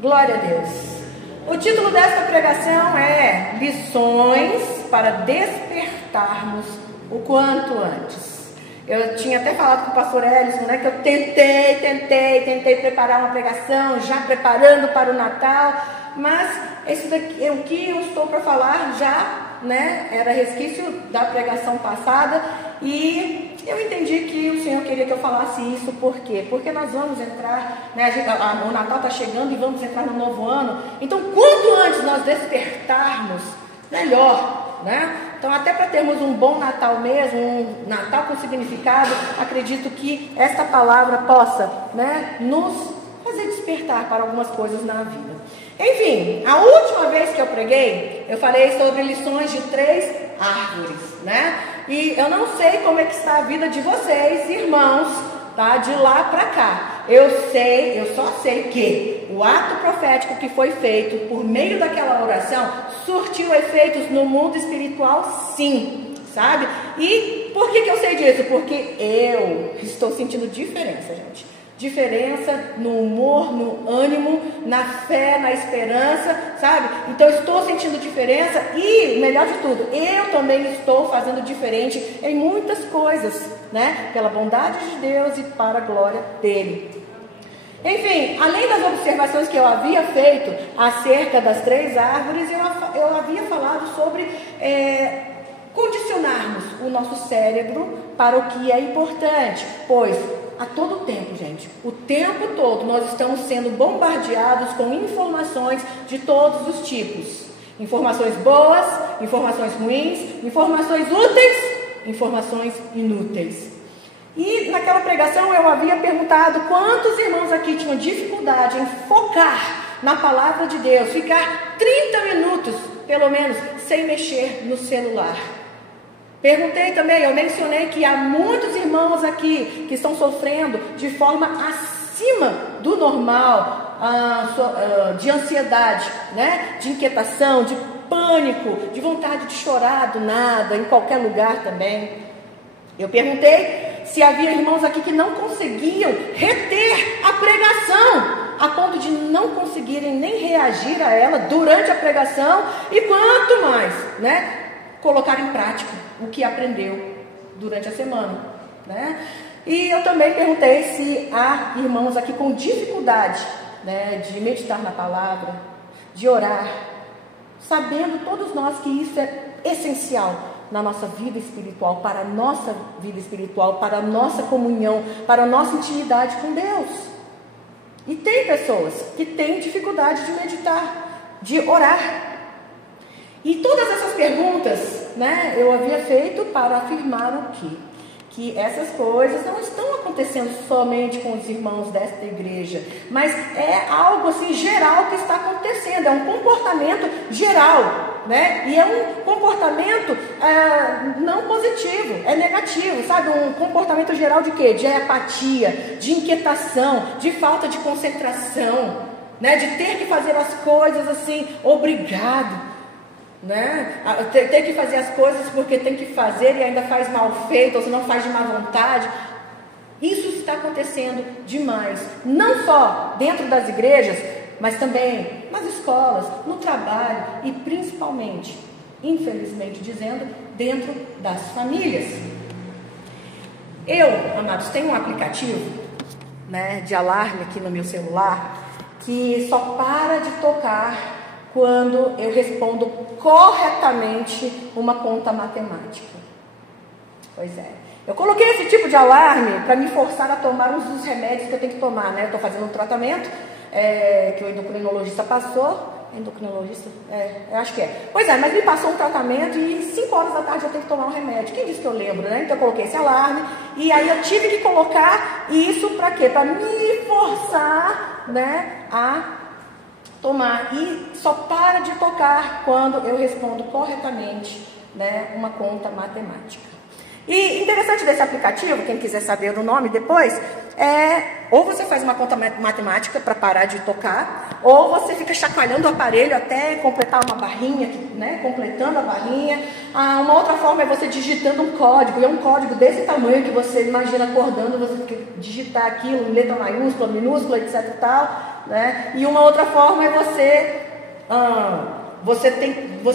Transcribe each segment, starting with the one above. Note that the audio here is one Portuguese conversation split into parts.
Glória a Deus. O título desta pregação é Lições para despertarmos o quanto antes. Eu tinha até falado com o pastor Ellison, né, que eu tentei preparar uma pregação, já preparando para o Natal, mas esse daqui, o que eu estou para falar já, né, era resquício da pregação passada, e eu entendi que o Senhor queria que eu falasse isso. Por quê? Porque nós vamos entrar, né, o Natal está chegando e vamos entrar no novo ano. Então, quanto antes nós despertarmos, melhor, né? Então, até para termos um bom Natal mesmo, um Natal com significado, acredito que esta palavra possa, né, nos fazer despertar para algumas coisas na vida. Enfim, a última vez que eu preguei, eu falei sobre lições de 3 árvores, né? E eu não sei como é que está a vida de vocês, irmãos, tá? De lá para cá. Eu só sei que o ato profético que foi feito por meio daquela oração surtiu efeitos no mundo espiritual, sim, sabe? E por que eu sei disso? Porque eu estou sentindo diferença, gente. Diferença no humor, no ânimo, na fé, na esperança, sabe? Então estou sentindo diferença e, melhor de tudo, eu também estou fazendo diferente em muitas coisas, né? Pela bondade de Deus e para a glória dele. Enfim, além das observações que eu havia feito acerca das 3 árvores, eu havia falado sobre condicionarmos o nosso cérebro para o que é importante, pois a todo tempo, gente, o tempo todo nós estamos sendo bombardeados com informações de todos os tipos. Informações boas, informações ruins, informações úteis, informações inúteis. E naquela pregação eu havia perguntado quantos irmãos aqui tinham dificuldade em focar na palavra de Deus, ficar 30 minutos, pelo menos, sem mexer no celular. Perguntei também, eu mencionei que há muitos irmãos aqui que estão sofrendo de forma acima do normal, de ansiedade, né? De inquietação, de pânico, de vontade de chorar do nada, em qualquer lugar também. Eu perguntei se havia irmãos aqui que não conseguiam reter a pregação, a ponto de não conseguirem nem reagir a ela durante a pregação, e quanto mais, né? Colocar em prática o que aprendeu durante a semana, né? E eu também perguntei se há irmãos aqui com dificuldade, né, de meditar na palavra, de orar, sabendo todos nós que isso é essencial na nossa vida espiritual, para a nossa vida espiritual, para a nossa comunhão, para a nossa intimidade com Deus. E tem pessoas que têm dificuldade de meditar, de orar. E todas essas perguntas, né, eu havia feito para afirmar o quê? Que essas coisas não estão acontecendo somente com os irmãos desta igreja, mas é algo assim geral que está acontecendo, é um comportamento geral, né? E é um comportamento não positivo, é negativo, sabe? Um comportamento geral de quê? De apatia, de inquietação, de falta de concentração, né? De ter que fazer as coisas assim, obrigado, né? Ter que fazer as coisas porque tem que fazer e ainda faz mal feito, ou se não faz de má vontade. Isso está acontecendo demais, não só dentro das igrejas, mas também nas escolas, no trabalho e principalmente, infelizmente dizendo, dentro das famílias. Eu, amados, tenho um aplicativo, né, de alarme aqui no meu celular que só para de tocar quando eu respondo corretamente uma conta matemática. Pois é. Eu coloquei esse tipo de alarme para me forçar a tomar uns dos remédios que eu tenho que tomar, né? Eu estou fazendo um tratamento que o endocrinologista passou. Endocrinologista? Eu acho que é. Pois é, mas me passou um tratamento e 5 horas da tarde eu tenho que tomar um remédio. Quem disse que eu lembro, né? Então eu coloquei esse alarme e aí eu tive que colocar isso para quê? Para me forçar, né, a tomar, e só para de tocar quando eu respondo corretamente, né, uma conta matemática. E interessante desse aplicativo, quem quiser saber o nome depois, ou você faz uma conta matemática para parar de tocar, Ou você fica chacoalhando o aparelho até completar uma barrinha, né? Completando a barrinha. Uma outra forma é você digitando um código. E é um código desse tamanho que você imagina acordando, você tem que digitar aquilo em letra maiúscula, minúscula, etc e tal, né? E uma outra forma é você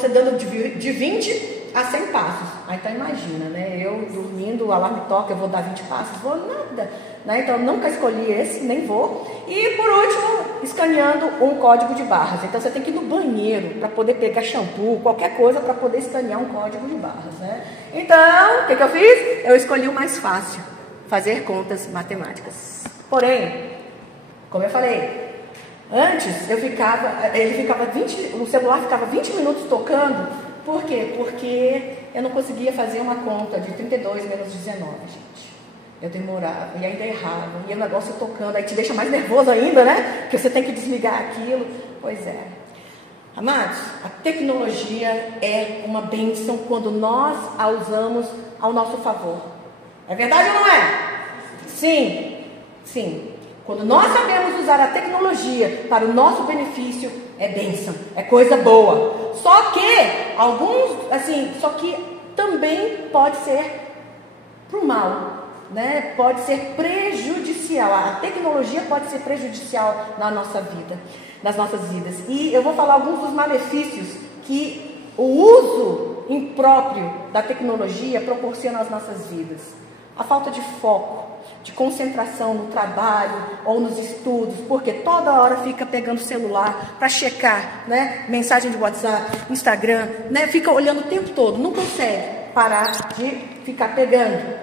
dando de 20 a 100 passos. Aí então imagina, né? Eu dormindo, o alarme toca, eu vou dar 20 passos? Vou nada, né? Então eu nunca escolhi esse, nem vou. E por último, escaneando um código de barras. Então você tem que ir no banheiro para poder pegar shampoo, qualquer coisa para poder escanear um código de barras, né? Então, o que eu fiz? Eu escolhi o mais fácil, fazer contas matemáticas. Porém, como eu falei, antes o celular ficava 20 minutos tocando. Por quê? Porque eu não conseguia fazer uma conta de 32 menos 19, gente. Eu demorava e ainda errava. E o negócio tocando, aí te deixa mais nervoso ainda, né? Porque você tem que desligar aquilo. Pois é. Amados, a tecnologia é uma bênção quando nós a usamos ao nosso favor. É verdade ou não é? Sim, sim. Quando nós sabemos usar a tecnologia para o nosso benefício, é bênção, é coisa boa. Só que também pode ser para o mal, né? Pode ser prejudicial. A tecnologia pode ser prejudicial nas nossas vidas. E eu vou falar alguns dos malefícios que o uso impróprio da tecnologia proporciona às nossas vidas. A falta de foco, de concentração no trabalho ou nos estudos, porque toda hora fica pegando o celular para checar, né? Mensagem de WhatsApp, Instagram, né? Fica olhando o tempo todo, não consegue parar de ficar pegando.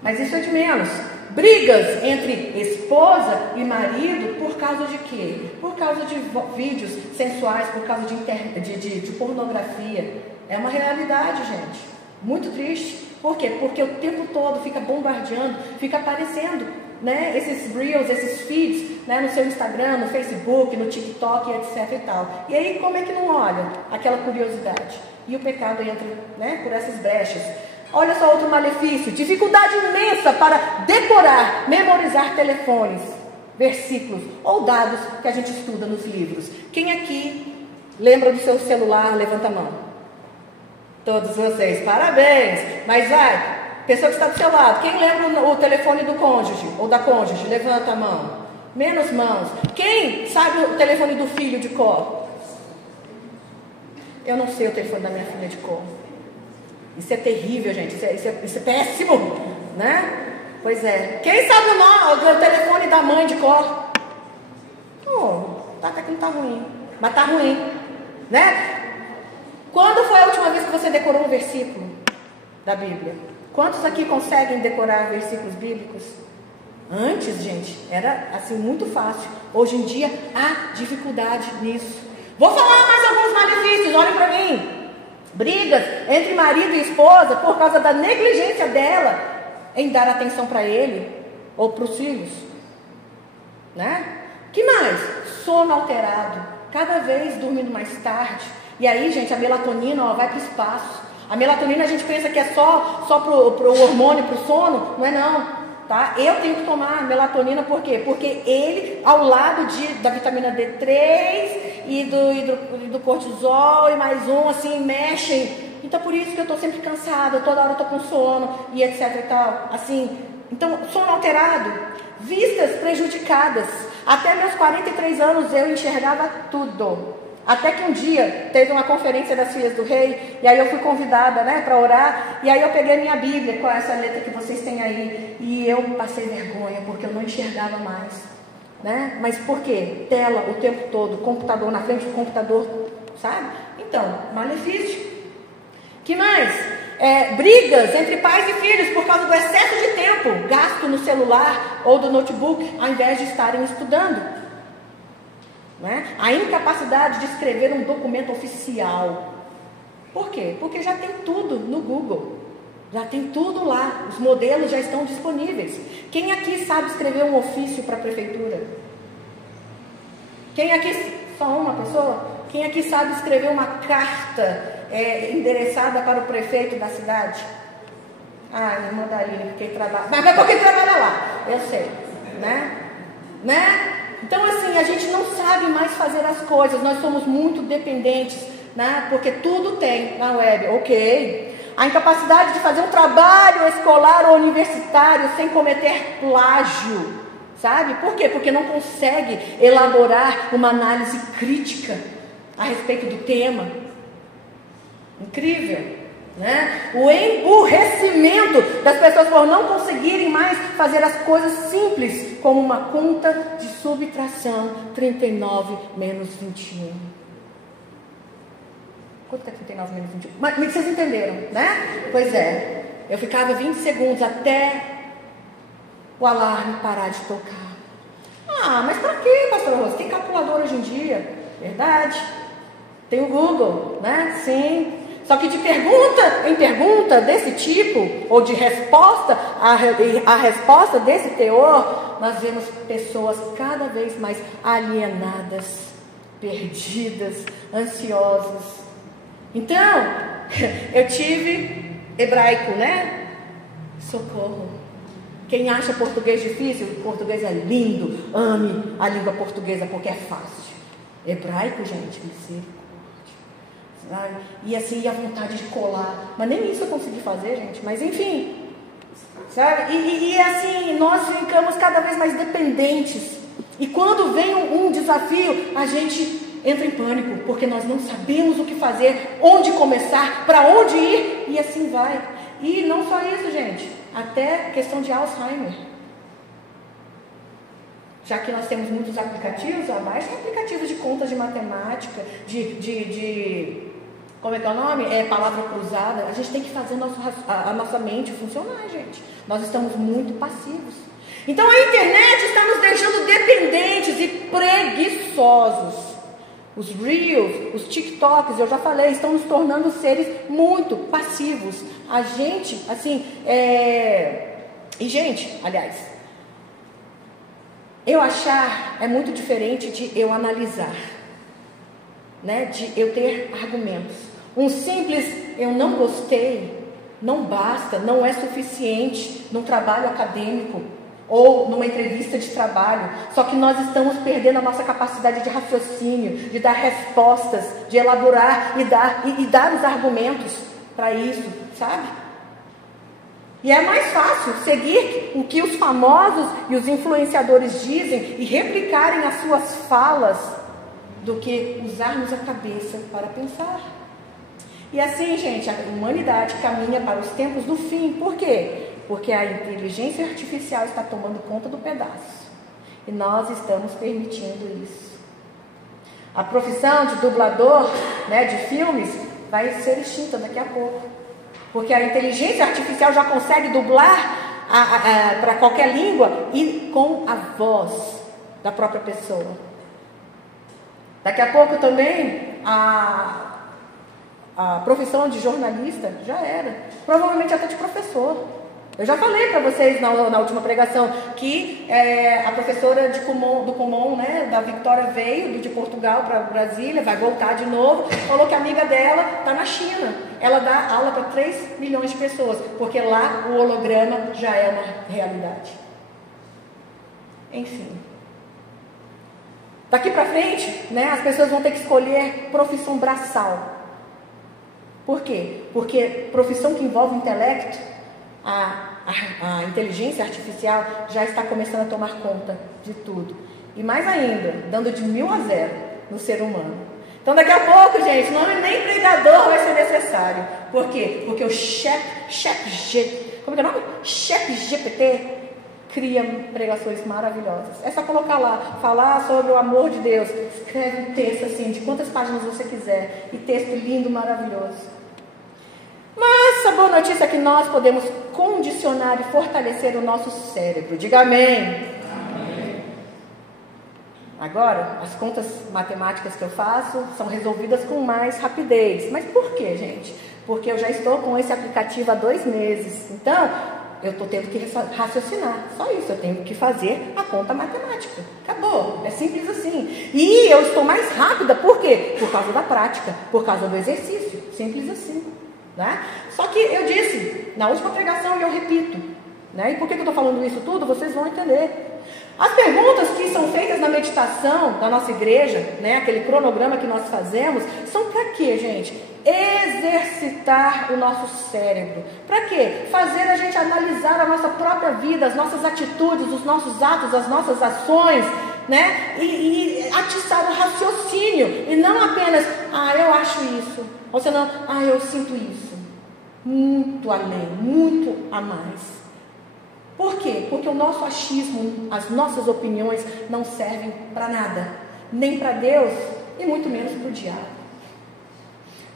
Mas isso é de menos. Brigas entre esposa e marido por causa de quê? Por causa de vídeos sensuais, por causa de pornografia. É uma realidade, gente. Muito triste. Por quê? Porque o tempo todo fica bombardeando, fica aparecendo, né, esses reels, esses feeds, né, no seu Instagram, no Facebook, no TikTok, etc e tal. E aí, como é que não olha aquela curiosidade? E o pecado entra, né, por essas brechas. Olha só outro malefício, dificuldade imensa para decorar, memorizar telefones, versículos ou dados que a gente estuda nos livros. Quem aqui lembra do seu celular? Levanta a mão. Todos vocês, parabéns. Mas vai, pessoa que está do seu lado, quem lembra o telefone do cônjuge ou da cônjuge? Levanta a mão. Menos mãos. Quem sabe o telefone do filho de cor? Eu não sei o telefone da minha filha de cor. Isso é terrível, gente. Isso é péssimo, né? Pois é. Quem sabe o telefone da mãe de cor? Até que não tá ruim. Mas tá ruim, né? Quando foi a última vez que você decorou um versículo da Bíblia? Quantos aqui conseguem decorar versículos bíblicos? Antes, gente, era assim muito fácil. Hoje em dia há dificuldade nisso. Vou falar mais alguns malefícios, olhem para mim. Brigas entre marido e esposa por causa da negligência dela em dar atenção para ele ou para os filhos, né? Que mais? Sono alterado, cada vez dormindo mais tarde. E aí, gente, a melatonina vai para o espaço. A melatonina a gente pensa que é só pro hormônio, pro sono. Não é não, tá? Eu tenho que tomar melatonina, por quê? Porque ele, ao lado da vitamina D3 e do cortisol e mais um, assim, mexem. Então, por isso que eu estou sempre cansada, toda hora eu estou com sono e etc e tal. Assim, então, sono alterado, vistas prejudicadas. Até meus 43 anos eu enxergava tudo. Até que um dia teve uma conferência das Filhas do Rei, e aí eu fui convidada, né, para orar, e aí eu peguei minha Bíblia com essa letra que vocês têm aí, e eu passei vergonha, porque eu não enxergava mais, né? Mas por quê? Tela o tempo todo, computador na frente do computador, sabe? Então, malefício. Que mais? Brigas entre pais e filhos por causa do excesso de tempo gasto no celular ou do notebook, ao invés de estarem estudando. Né? A incapacidade de escrever um documento oficial. Por quê? Porque já tem tudo no Google. Já tem tudo lá. Os modelos já estão disponíveis. Quem aqui sabe escrever um ofício para a prefeitura? Quem aqui, só uma pessoa? Quem aqui sabe escrever uma carta endereçada para o prefeito da cidade? Minha irmã Daline, porque trabalha. Mas porque trabalha lá, eu sei, né? Então, assim, a gente não sabe mais fazer as coisas, nós somos muito dependentes, né? Porque tudo tem na web, ok. A incapacidade de fazer um trabalho escolar ou universitário sem cometer plágio, sabe? Por quê? Porque não consegue elaborar uma análise crítica a respeito do tema. Incrível, né? O emburrecimento das pessoas por não conseguirem mais fazer as coisas simples, como uma conta de subtração, 39 menos 21. Quanto que é 39 menos 21? Mas vocês entenderam, né? Pois é, eu ficava 20 segundos até o alarme parar de tocar. Ah, mas pra quê, pastor Rosa? Tem calculador hoje em dia, verdade? Tem o Google, né? Sim. Só que de pergunta em pergunta desse tipo, ou de resposta a resposta desse teor, nós vemos pessoas cada vez mais alienadas, perdidas, ansiosas. Então, eu tive hebraico, né? Socorro. Quem acha português difícil, português é lindo, ame a língua portuguesa porque é fácil. Hebraico, gente, misericórdia. E assim, a vontade de colar, mas nem isso eu consegui fazer, gente, mas enfim, sabe, e assim, nós ficamos cada vez mais dependentes, e quando vem um desafio, a gente entra em pânico, porque nós não sabemos o que fazer, onde começar, para onde ir, e assim vai. E não só isso, gente, até questão de Alzheimer. Já que nós temos muitos aplicativos, baixem aplicativos de contas de matemática, como é que é o nome? Palavra cruzada. A gente tem que fazer a nossa mente funcionar, gente. Nós estamos muito passivos. Então a internet está nos deixando dependentes e preguiçosos. Os Reels, os TikToks, eu já falei, estão nos tornando seres muito passivos. A gente, assim, E gente, aliás, eu achar é muito diferente de eu analisar, né? De eu ter argumentos. Um simples eu não gostei não basta, não é suficiente num trabalho acadêmico ou numa entrevista de trabalho. Só que nós estamos perdendo a nossa capacidade de raciocínio, de dar respostas, de elaborar e dar os argumentos para isso, sabe? E é mais fácil seguir o que os famosos e os influenciadores dizem e replicarem as suas falas do que usarmos a cabeça para pensar. E assim, gente, a humanidade caminha para os tempos do fim. Por quê? Porque a inteligência artificial está tomando conta do pedaço. E nós estamos permitindo isso. A profissão de dublador, né, de filmes vai ser extinta daqui a pouco. Porque a inteligência artificial já consegue dublar para qualquer língua e com a voz da própria pessoa. Daqui a pouco também a profissão de jornalista já era. Provavelmente até de professor. Eu já falei para vocês na última pregação que a professora do Kumon, né, da Victoria, veio de Portugal para Brasília, vai voltar de novo, falou que a amiga dela está na China. Ela dá aula para 3 milhões de pessoas, porque lá o holograma já é uma realidade. Enfim. Daqui para frente, né, as pessoas vão ter que escolher profissão braçal. Por quê? Porque profissão que envolve intelecto, a inteligência artificial já está começando a tomar conta de tudo. E mais ainda, dando de 1000 a 0 no ser humano. Então daqui a pouco, gente, nem pregador vai ser necessário. Por quê? Porque o ChatGPT cria pregações maravilhosas. É só colocar lá, falar sobre o amor de Deus. Escreve um texto assim, de quantas páginas você quiser. E texto lindo, maravilhoso. Mas a boa notícia é que nós podemos condicionar e fortalecer o nosso cérebro. Diga amém. Amém. Agora, as contas matemáticas que eu faço são resolvidas com mais rapidez. Mas por quê, gente? Porque eu já estou com esse aplicativo há 2 meses. Então, eu estou tendo que raciocinar. Só isso, eu tenho que fazer a conta matemática. Acabou, é simples assim. E eu estou mais rápida, por quê? Por causa da prática, por causa do exercício. Simples assim. Né? Só que eu disse na última pregação e eu repito, né? E por que eu estou falando isso tudo? Vocês vão entender. As perguntas que são feitas na meditação da nossa igreja, né, aquele cronograma que nós fazemos, são para quê, gente? Exercitar o nosso cérebro. Para quê? Fazer a gente analisar a nossa própria vida, as nossas atitudes, os nossos atos, as nossas ações, né? E atiçar o raciocínio. E não apenas, eu acho isso. Ou senão, eu sinto isso. Muito além, muito a mais. Por quê? Porque o nosso achismo, as nossas opiniões não servem para nada. Nem para Deus e muito menos para o diabo.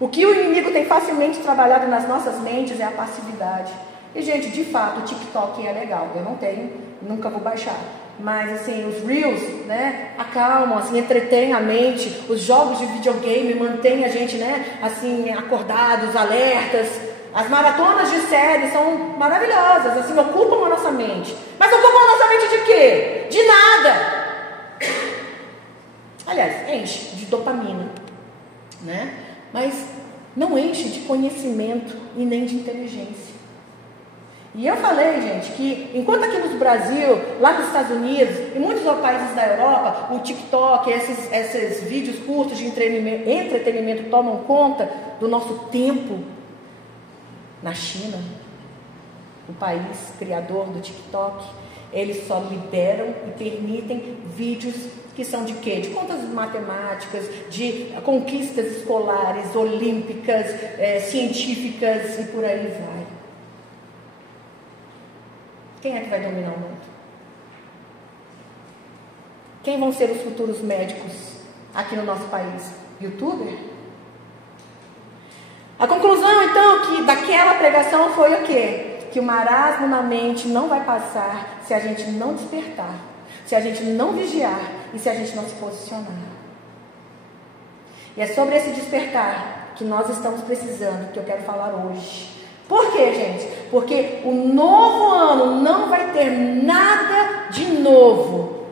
O que o inimigo tem facilmente trabalhado nas nossas mentes é a passividade. E, gente, de fato, o TikTok é legal. Eu não tenho, nunca vou baixar. Mas, assim, os Reels, né, acalmam, assim, entretêm a mente. Os jogos de videogame mantêm a gente, né, assim, acordados, alertas. As maratonas de séries são maravilhosas, assim, ocupam a nossa mente. Mas ocupam a nossa mente de quê? De nada. Aliás, enche de dopamina, né? Mas não enche de conhecimento e nem de inteligência. E eu falei, gente, que enquanto aqui no Brasil, lá nos Estados Unidos e muitos outros países da Europa, o TikTok, esses vídeos curtos de entretenimento tomam conta do nosso tempo. Na China, o país criador do TikTok, eles só liberam e permitem vídeos que são de quê? De contas matemáticas, de conquistas escolares, olímpicas, científicas e por aí vai. Quem é que vai dominar o mundo? Quem vão ser os futuros médicos aqui no nosso país? YouTuber? A conclusão, então, que daquela pregação foi o quê? Que o marasmo na mente não vai passar se a gente não despertar, se a gente não vigiar e se a gente não se posicionar. E é sobre esse despertar que nós estamos precisando, que eu quero falar hoje. Por quê, gente? Porque o novo ano não vai ter nada de novo.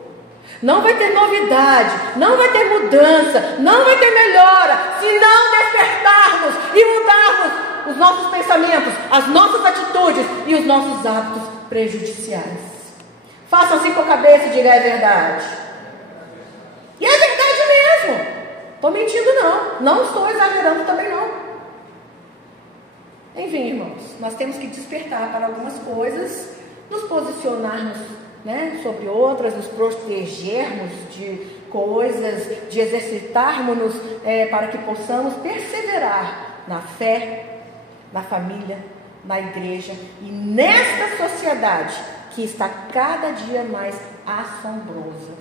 Não vai ter novidade, não vai ter mudança, não vai ter melhora, se não despertarmos e mudarmos os nossos pensamentos, as nossas atitudes e os nossos hábitos prejudiciais. Faça assim com a cabeça e diga: é verdade. E é verdade mesmo. Estou mentindo não estou exagerando também não. Enfim, irmãos, nós temos que despertar para algumas coisas, nos posicionarmos, né, sobre outras, nos protegermos de coisas, de exercitarmos-nos para que possamos perseverar na fé, na família, na igreja e nesta sociedade que está cada dia mais assombrosa.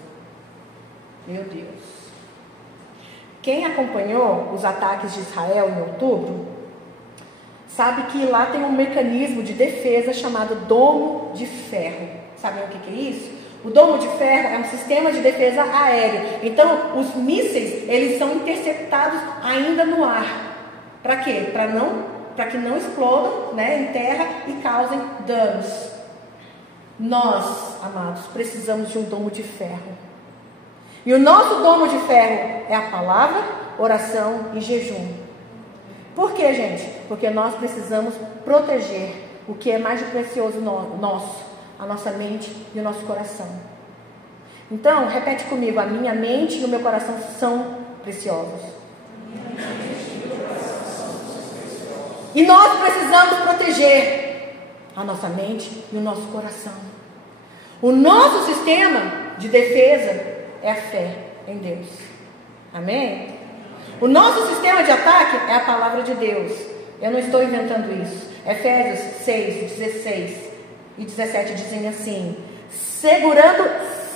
Meu Deus. Quem acompanhou os ataques de Israel em outubro, sabe que lá tem um mecanismo de defesa chamado Domo de Ferro. Sabem o que é isso? O Domo de Ferro é um sistema de defesa aéreo. Então, os mísseis, eles são interceptados ainda no ar. Para quê? Para que não explodam, né, em terra e causem danos. Nós, amados, precisamos de um Domo de Ferro. E o nosso Domo de Ferro é a palavra, oração e jejum. Por quê, gente? Porque nós precisamos proteger o que é mais precioso nosso. A nossa mente e o nosso coração. Então, repete comigo: a minha mente e o meu coração são preciosos. E nós precisamos proteger a nossa mente e o nosso coração. O nosso sistema de defesa é a fé em Deus. Amém? O nosso sistema de ataque é a palavra de Deus. Eu não estou inventando isso. Efésios 6, 16 e 17 dizem assim: segurando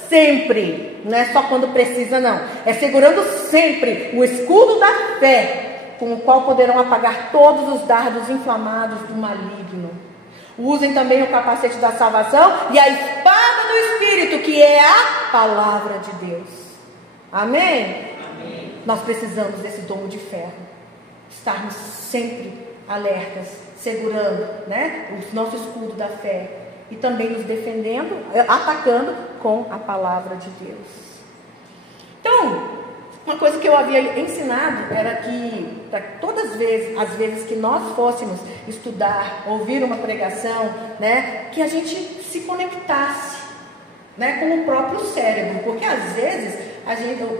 sempre, não é só quando precisa não, é segurando sempre o escudo da fé, com o qual poderão apagar todos os dardos inflamados do maligno. Usem também o capacete da salvação e a espada do Espírito, que é a palavra de Deus. Amém? Amém. Nós precisamos desse domo de ferro, estarmos sempre alertas, segurando, né, o nosso escudo da fé. E também nos defendendo, atacando com a palavra de Deus. Então, uma coisa que eu havia ensinado era que, para todas as vezes que nós fôssemos estudar, ouvir uma pregação, né, que a gente se conectasse né, com o próprio cérebro, porque às vezes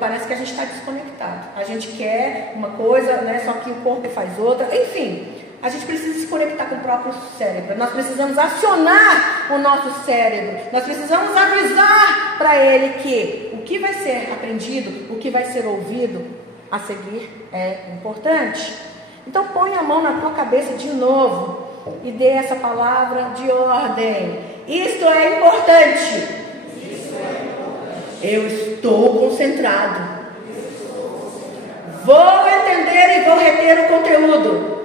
parece que a gente está desconectado. A gente quer uma coisa, né, só que o corpo faz outra. Enfim, a gente precisa se conectar com o próprio cérebro. Nós precisamos acionar o nosso cérebro. Nós precisamos avisar para ele que o que vai ser aprendido, o que vai ser ouvido a seguir é importante. Então põe a mão na tua cabeça de novo e dê essa palavra de ordem. Isto é importante. Eu estou concentrado. Vou entender e vou reter o conteúdo.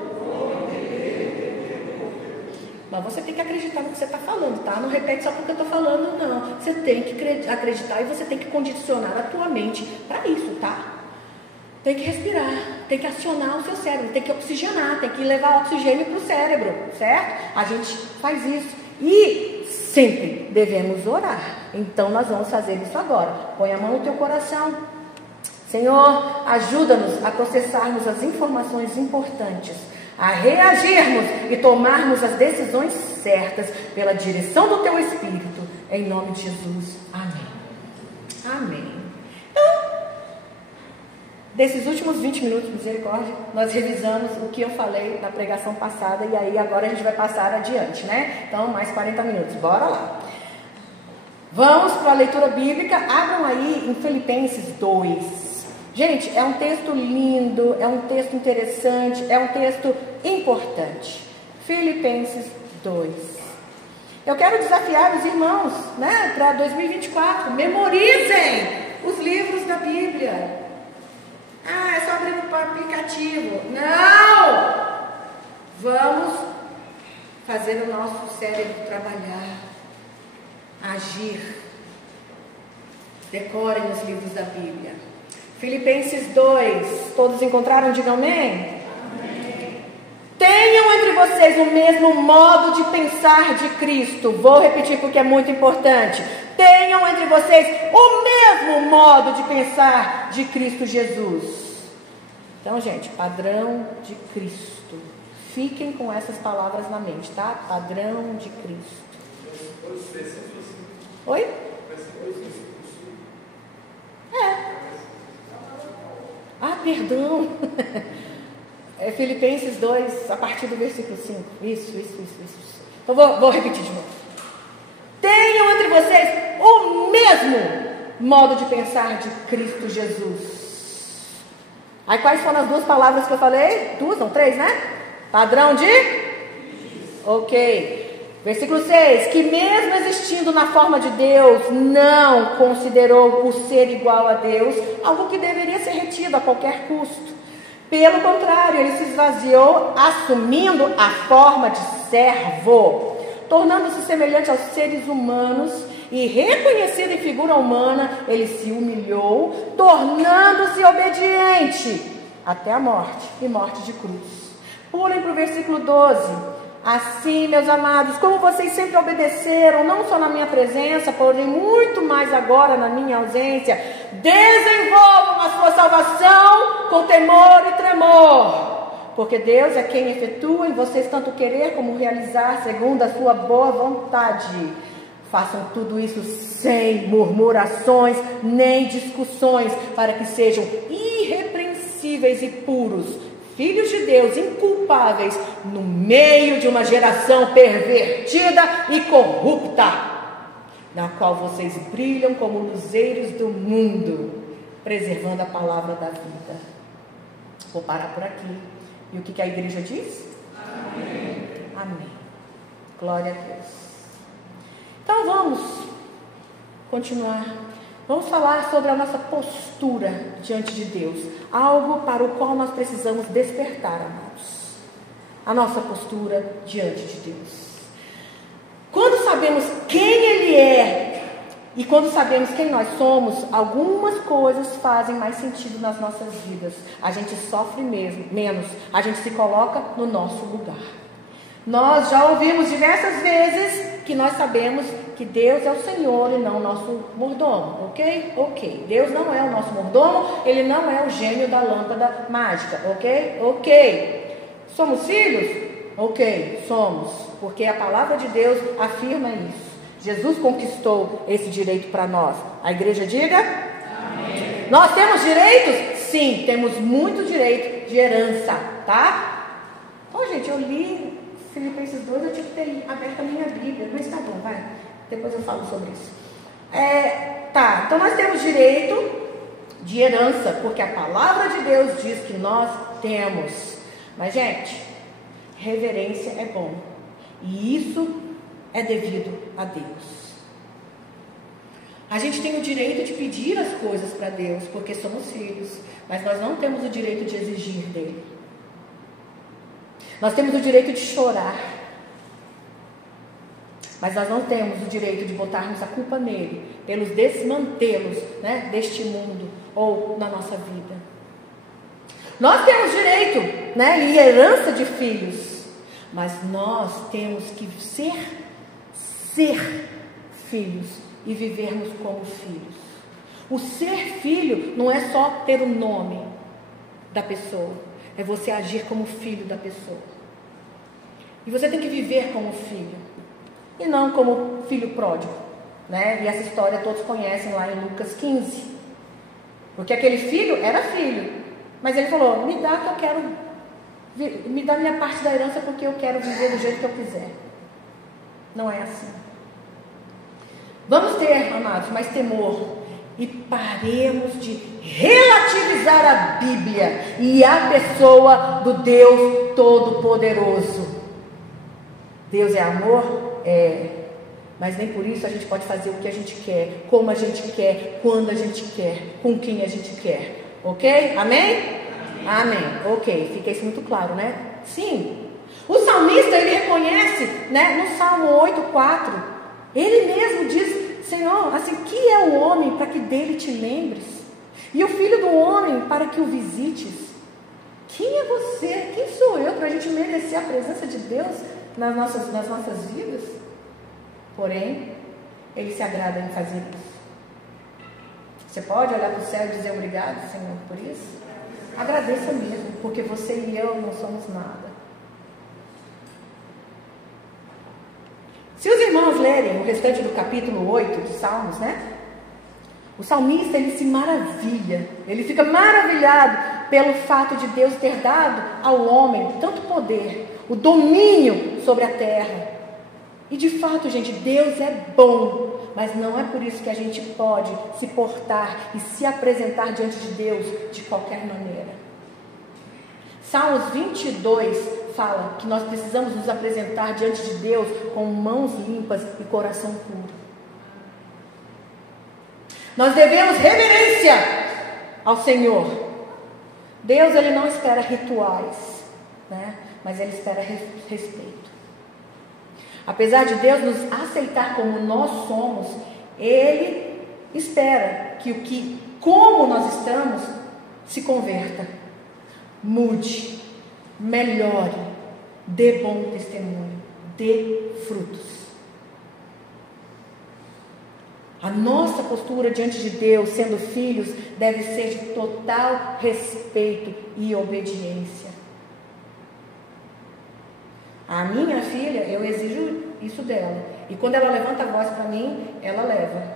Mas você tem que acreditar no que você está falando, tá? Não repete só porque eu estou falando, não. Você tem que acreditar e você tem que condicionar a tua mente para isso, tá? Tem que respirar, tem que acionar o seu cérebro, tem que oxigenar, tem que levar oxigênio para o cérebro, certo? A gente faz isso. E sempre devemos orar. Então nós vamos fazer isso agora. Põe a mão no teu coração. Senhor, ajuda-nos a processarmos as informações importantes, a reagirmos e tomarmos as decisões certas pela direção do teu Espírito. Em nome de Jesus. Amém. Amém. Então, desses últimos 20 minutos, misericórdia, nós revisamos o que eu falei na pregação passada e aí agora a gente vai passar adiante, né? Então, mais 40 minutos. Bora lá. Vamos para a leitura bíblica. Abram aí em Filipenses 2. Gente, é um texto lindo, é um texto interessante, é um texto importante. Filipenses 2. Eu quero desafiar os irmãos, né, para 2024. Memorizem os livros da Bíblia. Ah, é só abrir o aplicativo. Não! Vamos fazer o nosso cérebro trabalhar, agir. Decorem os livros da Bíblia. Filipenses 2, todos encontraram? Digam amém. Amém. Tenham entre vocês o mesmo modo de pensar de Cristo. Vou repetir porque é muito importante. Tenham entre vocês o mesmo modo de pensar de Cristo Jesus. Então, gente, padrão de Cristo. Fiquem com essas palavras na mente, tá? Padrão de Cristo. Oi? É. Ah, perdão. É Filipenses 2, a partir do versículo 5. Isso. Então vou repetir de novo. Tenham entre vocês o mesmo modo de pensar de Cristo Jesus. Aí quais foram as duas palavras que eu falei? Duas, não, três, né? Padrão de? Ok. Versículo 6, que mesmo existindo na forma de Deus, não considerou o ser igual a Deus algo que deveria ser retido a qualquer custo. Pelo contrário, ele se esvaziou, assumindo a forma de servo, tornando-se semelhante aos seres humanos e reconhecido em figura humana, ele se humilhou, tornando-se obediente até a morte e morte de cruz. Pulem para o versículo 12. Assim, meus amados, como vocês sempre obedeceram, não só na minha presença, porém muito mais agora na minha ausência, desenvolvam a sua salvação com temor e tremor, porque Deus é quem efetua em vocês tanto querer como realizar segundo a sua boa vontade. Façam tudo isso sem murmurações nem discussões, para que sejam irrepreensíveis e puros, filhos de Deus inculpáveis no meio de uma geração pervertida e corrupta, na qual vocês brilham como luzeiros do mundo, preservando a palavra da vida. Vou parar por aqui. E o que a igreja diz? Amém. Amém. Glória a Deus. Então vamos continuar. Vamos falar sobre a nossa postura diante de Deus. Algo para o qual nós precisamos despertar, amados. A nossa postura diante de Deus. Quando sabemos quem Ele é e quando sabemos quem nós somos, algumas coisas fazem mais sentido nas nossas vidas. A gente sofre menos. A gente se coloca no nosso lugar. Nós já ouvimos diversas vezes que nós sabemos que Deus é o Senhor e não o nosso mordomo, ok? Ok. Deus não é o nosso mordomo, Ele não é o gênio da lâmpada mágica, ok? Ok. Somos filhos? Ok, somos, porque a palavra de Deus afirma isso. Jesus conquistou esse direito para nós. A igreja diga? Amém. Nós temos direitos? Sim, temos muito direito de herança, tá? Ô, gente, eu li Filipenses 2, eu tinha que ter aberto a minha Bíblia, mas tá bom, vai. Depois eu falo sobre isso. Tá, então nós temos direito de herança, porque a palavra de Deus diz que nós temos. Mas, gente, reverência é bom. E isso é devido a Deus. A gente tem o direito de pedir as coisas para Deus, porque somos filhos. Mas nós não temos o direito de exigir dele. Nós temos o direito de chorar. Mas nós não temos o direito de botarmos a culpa nele, pelos desmantelos, né, deste mundo ou na nossa vida. Nós temos direito, né, e herança de filhos, mas nós temos que ser filhos e vivermos como filhos. O ser filho não é só ter o nome da pessoa, é você agir como filho da pessoa. E você tem que viver como filho, e não como filho pródigo, né? E essa história todos conhecem lá em Lucas 15. Porque aquele filho era filho, mas ele falou: me dá que eu quero, me dá minha parte da herança porque eu quero viver do jeito que eu quiser. Não é assim. Vamos ter, amados, mais temor e paremos de relativizar a Bíblia e a pessoa do Deus Todo-Poderoso. Deus é amor? É. Mas nem por isso a gente pode fazer o que a gente quer, como a gente quer, quando a gente quer, com quem a gente quer. Ok? Amém? Amém. Ok, fica isso muito claro, né? Sim. O salmista, ele reconhece, né, no Salmo 8:4, ele mesmo diz: Senhor, assim, que é o homem para que dele te lembres? E o filho do homem para que o visites? Quem é você? Quem sou eu para a gente merecer a presença de Deus nas nossas vidas? Porém, ele se agrada em fazer isso. Você pode olhar para o céu e dizer obrigado, Senhor, por isso? Agradeça mesmo, porque você e eu não somos nada. Se os irmãos lerem o restante do capítulo 8 de Salmos, né? O salmista, ele se maravilha, ele fica maravilhado pelo fato de Deus ter dado ao homem tanto poder, o domínio sobre a terra. E de fato, gente, Deus é bom, mas não é por isso que a gente pode se portar e se apresentar diante de Deus de qualquer maneira. Salmos 22 fala que nós precisamos nos apresentar diante de Deus com mãos limpas e coração puro. Nós devemos reverência ao Senhor. Deus, ele não espera rituais, né? Mas ele espera respeito. Apesar de Deus nos aceitar como nós somos, ele espera que como nós estamos, se converta, mude, melhore, dê bom testemunho, dê frutos. A nossa postura diante de Deus, sendo filhos, deve ser de total respeito e obediência. A minha filha, eu exijo isso dela. E quando ela levanta a voz para mim, ela leva.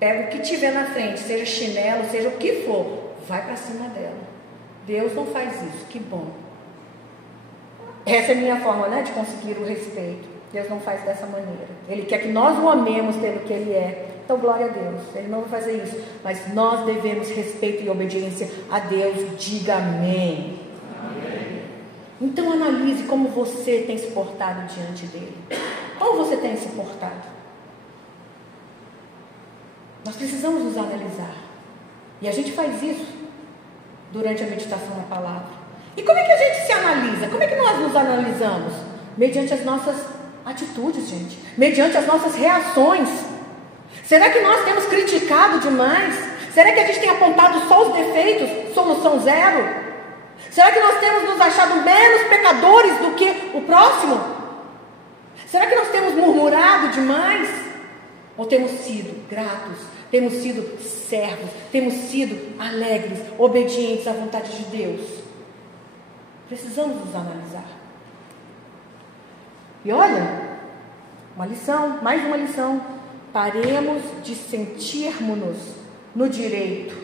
Pega o que tiver na frente, seja chinelo, seja o que for, vai para cima dela. Deus não faz isso, que bom. Essa é a minha forma, né, de conseguir o respeito. Deus não faz dessa maneira. Ele quer que nós o amemos pelo que ele é. Então, glória a Deus. Ele não vai fazer isso. Mas nós devemos respeito e obediência a Deus. Diga amém. Amém. Então, analise como você tem se portado diante dele. Como você tem se portado? Nós precisamos nos analisar. E a gente faz isso durante a meditação na palavra. E como é que a gente se analisa? Como é que nós nos analisamos? Mediante as nossas atitudes, gente. Mediante as nossas reações. Será que nós temos criticado demais? Será que a gente tem apontado só os defeitos? Solução zero? Será que nós temos nos achado menos pecadores do que o próximo? Será que nós temos murmurado demais? Ou temos sido gratos? Temos sido servos? Temos sido alegres, obedientes à vontade de Deus? Precisamos nos analisar. E olha, uma lição, mais uma lição. paremos de sentirmos-nos no direito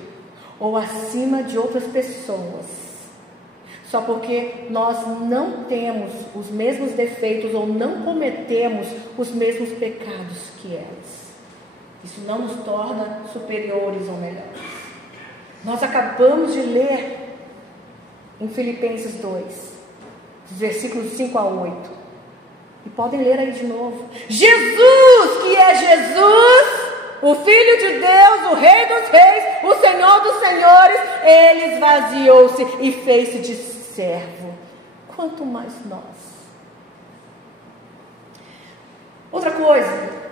ou acima de outras pessoas, só porque nós não temos os mesmos defeitos ou não cometemos os mesmos pecados que elas. Isso não nos torna superiores ou melhores. Nós acabamos de ler em Filipenses 2, versículos 5 a 8. E podem ler aí de novo. Jesus, que é Jesus, o Filho de Deus, o Rei dos Reis, o Senhor dos Senhores, Ele esvaziou-se e fez-se de servo. Quanto mais nós. Outra coisa.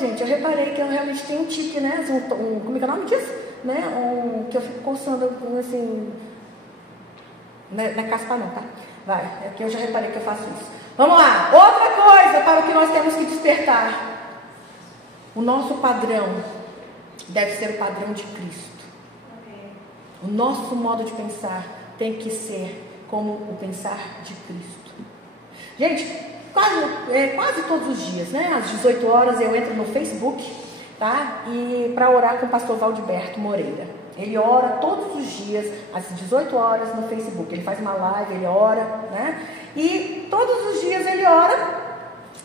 Gente, eu reparei que eu realmente tenho um tique, né? Como é que é o nome disso? Né? Que eu fico coçando assim. Não é caspa não, tá? Vai, é que eu já reparei que eu faço isso. Vamos lá, outra coisa para o que nós temos que despertar. O nosso padrão deve ser o padrão de Cristo. O nosso modo de pensar tem que ser como o pensar de Cristo. Gente, quase todos os dias, né? Às 18 horas eu entro no Facebook, tá? E para orar com o pastor Valdiberto Moreira. Ele ora todos os dias, às 18 horas no Facebook. Ele faz uma live, ele ora, né? E todos os dias ele ora.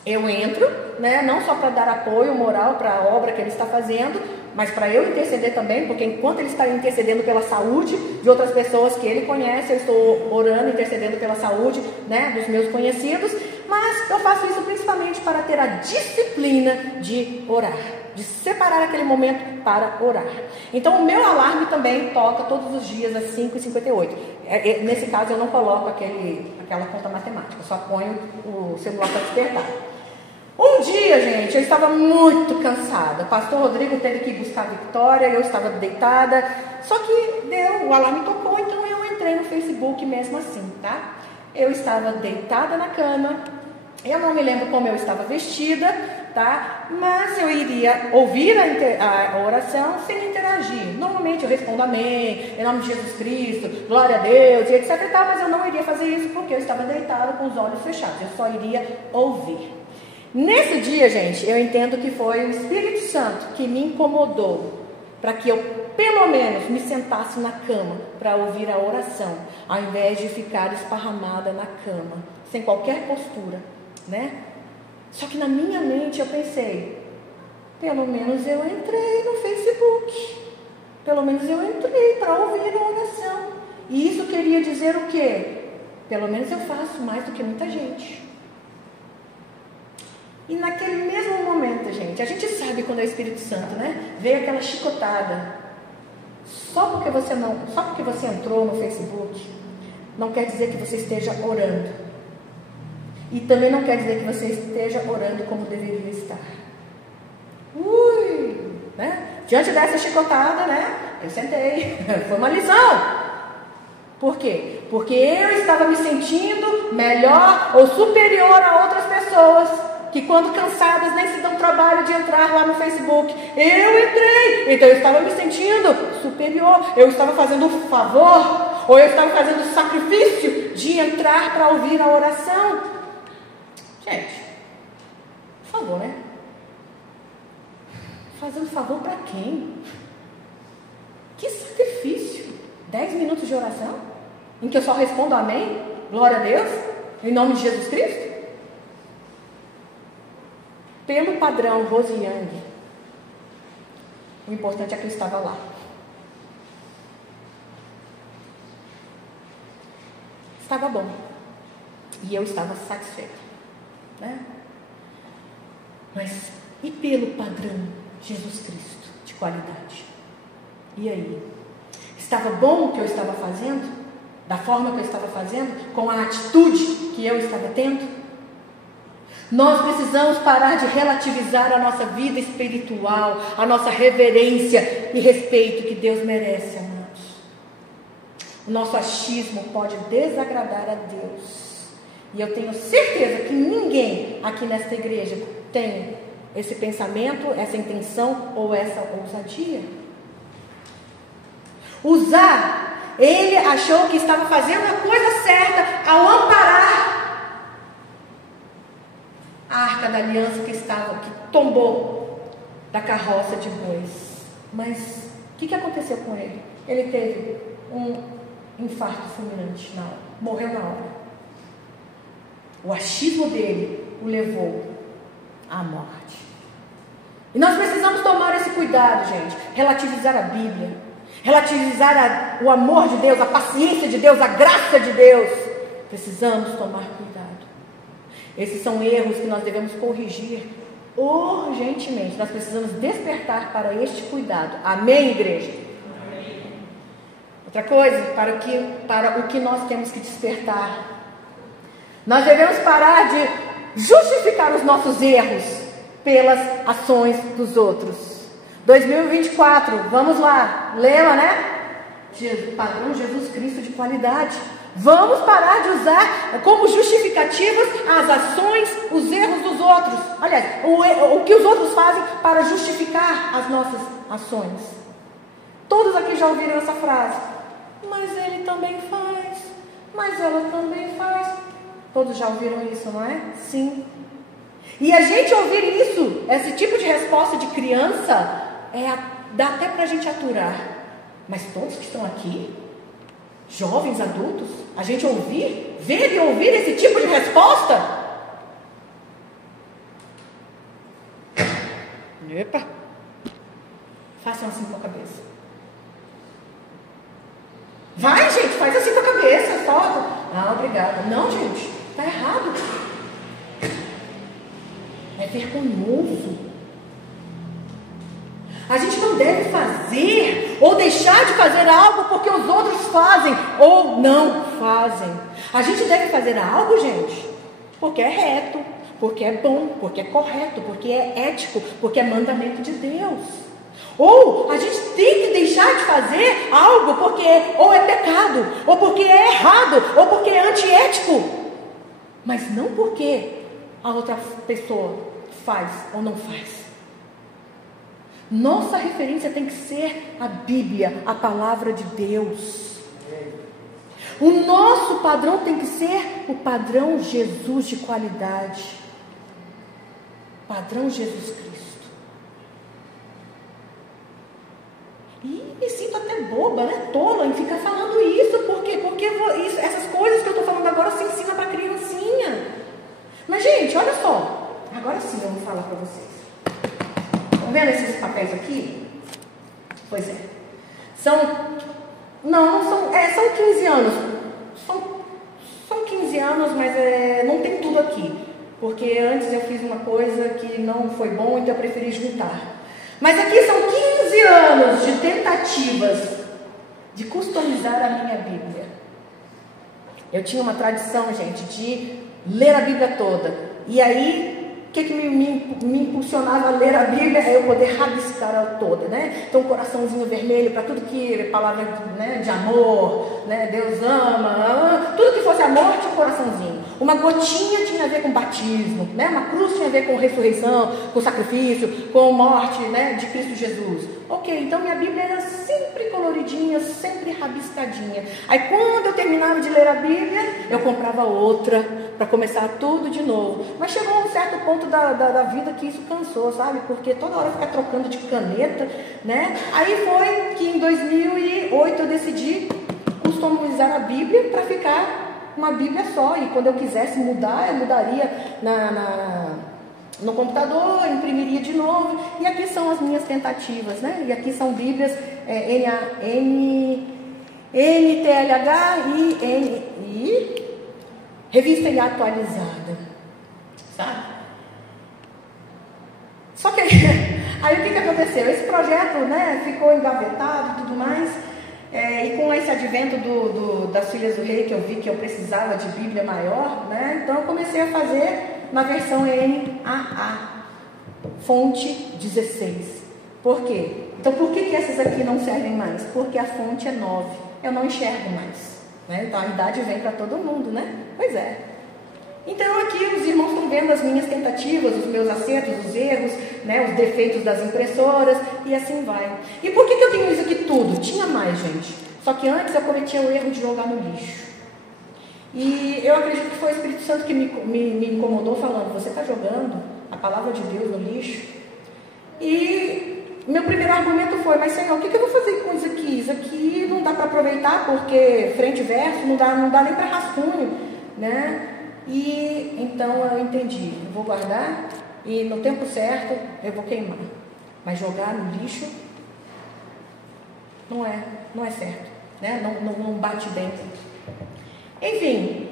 Eu entro, né? Não só para dar apoio moral para a obra que ele está fazendo, mas para eu interceder também, porque enquanto ele está intercedendo pela saúde de outras pessoas que ele conhece, eu estou orando, intercedendo pela saúde, né, dos meus conhecidos. Mas eu faço isso principalmente para ter a disciplina de orar, de separar aquele momento para orar. Então o meu alarme também toca todos os dias às 5h58. Nesse caso eu não coloco aquela conta matemática, só ponho o celular para despertar. Um dia, gente, eu estava muito cansada. O pastor Rodrigo teve que ir buscar a Vitória, eu estava deitada. Só que o alarme tocou, então eu entrei no Facebook mesmo assim, tá? Eu estava deitada na cama. Eu não me lembro como eu estava vestida, tá? Mas eu iria ouvir a oração sem interagir. Normalmente eu respondo amém, em nome de Jesus Cristo, glória a Deus, e etc e tal. Mas eu não iria fazer isso porque eu estava deitada com os olhos fechados. Eu só iria ouvir. Nesse dia, gente, eu entendo que foi o Espírito Santo que me incomodou para que eu, pelo menos, me sentasse na cama para ouvir a oração, ao invés de ficar esparramada na cama, sem qualquer postura, né? Só que na minha mente eu pensei, pelo menos eu entrei no Facebook, pelo menos eu entrei para ouvir a oração. E isso queria dizer o quê? Pelo menos eu faço mais do que muita gente. E naquele mesmo momento, gente, a gente sabe quando é o Espírito Santo, né? Veio aquela chicotada. Só porque você entrou no Facebook, não quer dizer que você esteja orando. E também não quer dizer que você esteja orando como deveria estar. Né? Diante dessa chicotada, né? Eu sentei. Foi uma lição. Por quê? Porque eu estava me sentindo melhor ou superior a outras pessoas que quando cansadas nem se dão trabalho de entrar lá no Facebook. Eu entrei, então eu estava me sentindo superior, eu estava fazendo um favor, ou eu estava fazendo o sacrifício de entrar para ouvir a oração. Gente, por favor, né? Fazendo favor para quem? Que sacrifício? 10 minutos de oração? Em que eu só respondo amém? Glória a Deus? Em nome de Jesus Cristo? Pelo padrão Rose Young, o importante é que eu estava lá. Estava bom. E eu estava satisfeita, né? Mas e pelo padrão Jesus Cristo de qualidade? E aí? Estava bom o que eu estava fazendo? Da forma que eu estava fazendo? Com a atitude que eu estava tendo? Nós precisamos parar de relativizar a nossa vida espiritual, a nossa reverência e respeito que Deus merece, amados. O nosso achismo pode desagradar a Deus. E eu tenho certeza que ninguém aqui nesta igreja tem esse pensamento, essa intenção ou essa ousadia. Ele achou que estava fazendo a coisa certa ao amparar a arca da aliança que tombou da carroça de bois. Mas o que aconteceu com ele? Ele teve um infarto fulminante na hora, morreu na hora. O achismo dele o levou à morte. E nós precisamos tomar esse cuidado, gente. Relativizar a Bíblia, relativizar o amor de Deus, a paciência de Deus, a graça de Deus. Precisamos tomar cuidado. Esses são erros que nós devemos corrigir urgentemente. Nós precisamos despertar para este cuidado. Amém, igreja? Amém. Outra coisa, para o que nós temos que despertar. Nós devemos parar de justificar os nossos erros pelas ações dos outros. 2024, vamos lá, lema, né? Padrão Jesus Cristo de qualidade. Vamos parar de usar como justificativas as ações, os erros dos outros. Aliás, o que os outros fazem para justificar as nossas ações. Todos aqui já ouviram essa frase. Mas ele também faz. Mas ela também faz. Todos já ouviram isso, não é? Sim. E a gente ouvir isso, esse tipo de resposta de criança, dá até para a gente aturar. Mas todos que estão aqui, jovens, adultos, a gente ver e ouvir esse tipo de resposta? Epa! Façam assim com a cabeça. Vai, gente, faz assim com a cabeça, só. Ah, obrigada. Não, gente, está errado. É vergonhoso. A gente não deve fazer ou deixar de fazer algo porque os outros fazem ou não fazem. A gente deve fazer algo, gente, porque é reto, porque é bom, porque é correto, porque é ético, porque é mandamento de Deus. Ou a gente tem que deixar de fazer algo porque ou é pecado, ou porque é errado, ou porque é antiético. Mas não porque a outra pessoa faz ou não faz. Nossa referência tem que ser a Bíblia, a palavra de Deus. O nosso padrão tem que ser o padrão Jesus de qualidade. Padrão Jesus Cristo. E me sinto até boba, né? Tola em ficar falando isso. Por quê? Porque essas coisas que eu estou falando agora se ensina para criancinha. Mas, gente, olha só. Agora sim eu vou falar para vocês. Estão vendo esses papéis aqui? Pois é. São 15 anos. São 15 anos, mas não tem tudo aqui. Porque antes eu fiz uma coisa que não foi bom, então eu preferi juntar. Mas aqui são 15 anos de tentativas de customizar a minha Bíblia. Eu tinha uma tradição, gente, de ler a Bíblia toda. E aí, o que me impulsionava a ler a Bíblia é eu poder rabiscar ela toda, né? Então, um coraçãozinho vermelho para tudo que é palavra, né, de amor, né? Deus ama, tudo que fosse amor tinha um coraçãozinho. Uma gotinha tinha a ver com batismo, né? Uma cruz tinha a ver com ressurreição, com sacrifício, com morte, né, de Cristo Jesus. Ok, então minha Bíblia era sempre coloridinha, sempre rabiscadinha. Aí quando eu terminava de ler a Bíblia, eu comprava outra para começar tudo de novo. Mas chegou a um certo ponto da vida que isso cansou, sabe? Porque toda hora ficar trocando de caneta, né? Aí foi que em 2008 eu decidi customizar a Bíblia para ficar uma Bíblia só. E quando eu quisesse mudar, eu mudaria no computador, imprimiria de novo. E aqui são as minhas tentativas, né? E aqui são Bíblias NTLH e Revista e Atualizada, sabe? Só que aí o que aconteceu? Esse projeto, né, ficou engavetado e tudo mais. E com esse advento das Filhas do Rei, que eu vi que eu precisava de Bíblia maior, né? Então eu comecei a fazer na versão NAA, fonte 16. Por quê? Então por que essas aqui não servem mais? Porque a fonte é 9, eu não enxergo mais, né? Então a idade vem para todo mundo, né? Pois é. Então aqui os irmãos estão vendo as minhas tentativas, os meus acertos, os erros, né, os defeitos das impressoras e assim vai. E por que eu tenho isso aqui tudo? Tinha mais, gente. Só que antes eu cometia o erro de jogar no lixo. E eu acredito que foi o Espírito Santo que me incomodou falando, você está jogando a palavra de Deus no lixo? E meu primeiro argumento foi, mas Senhor, o que eu vou fazer com isso aqui? Isso aqui não dá para aproveitar, porque frente e verso não dá nem para rascunho, né? E então eu entendi, eu vou guardar e no tempo certo eu vou queimar. Mas jogar no lixo não é certo, né? Não bate bem. Enfim,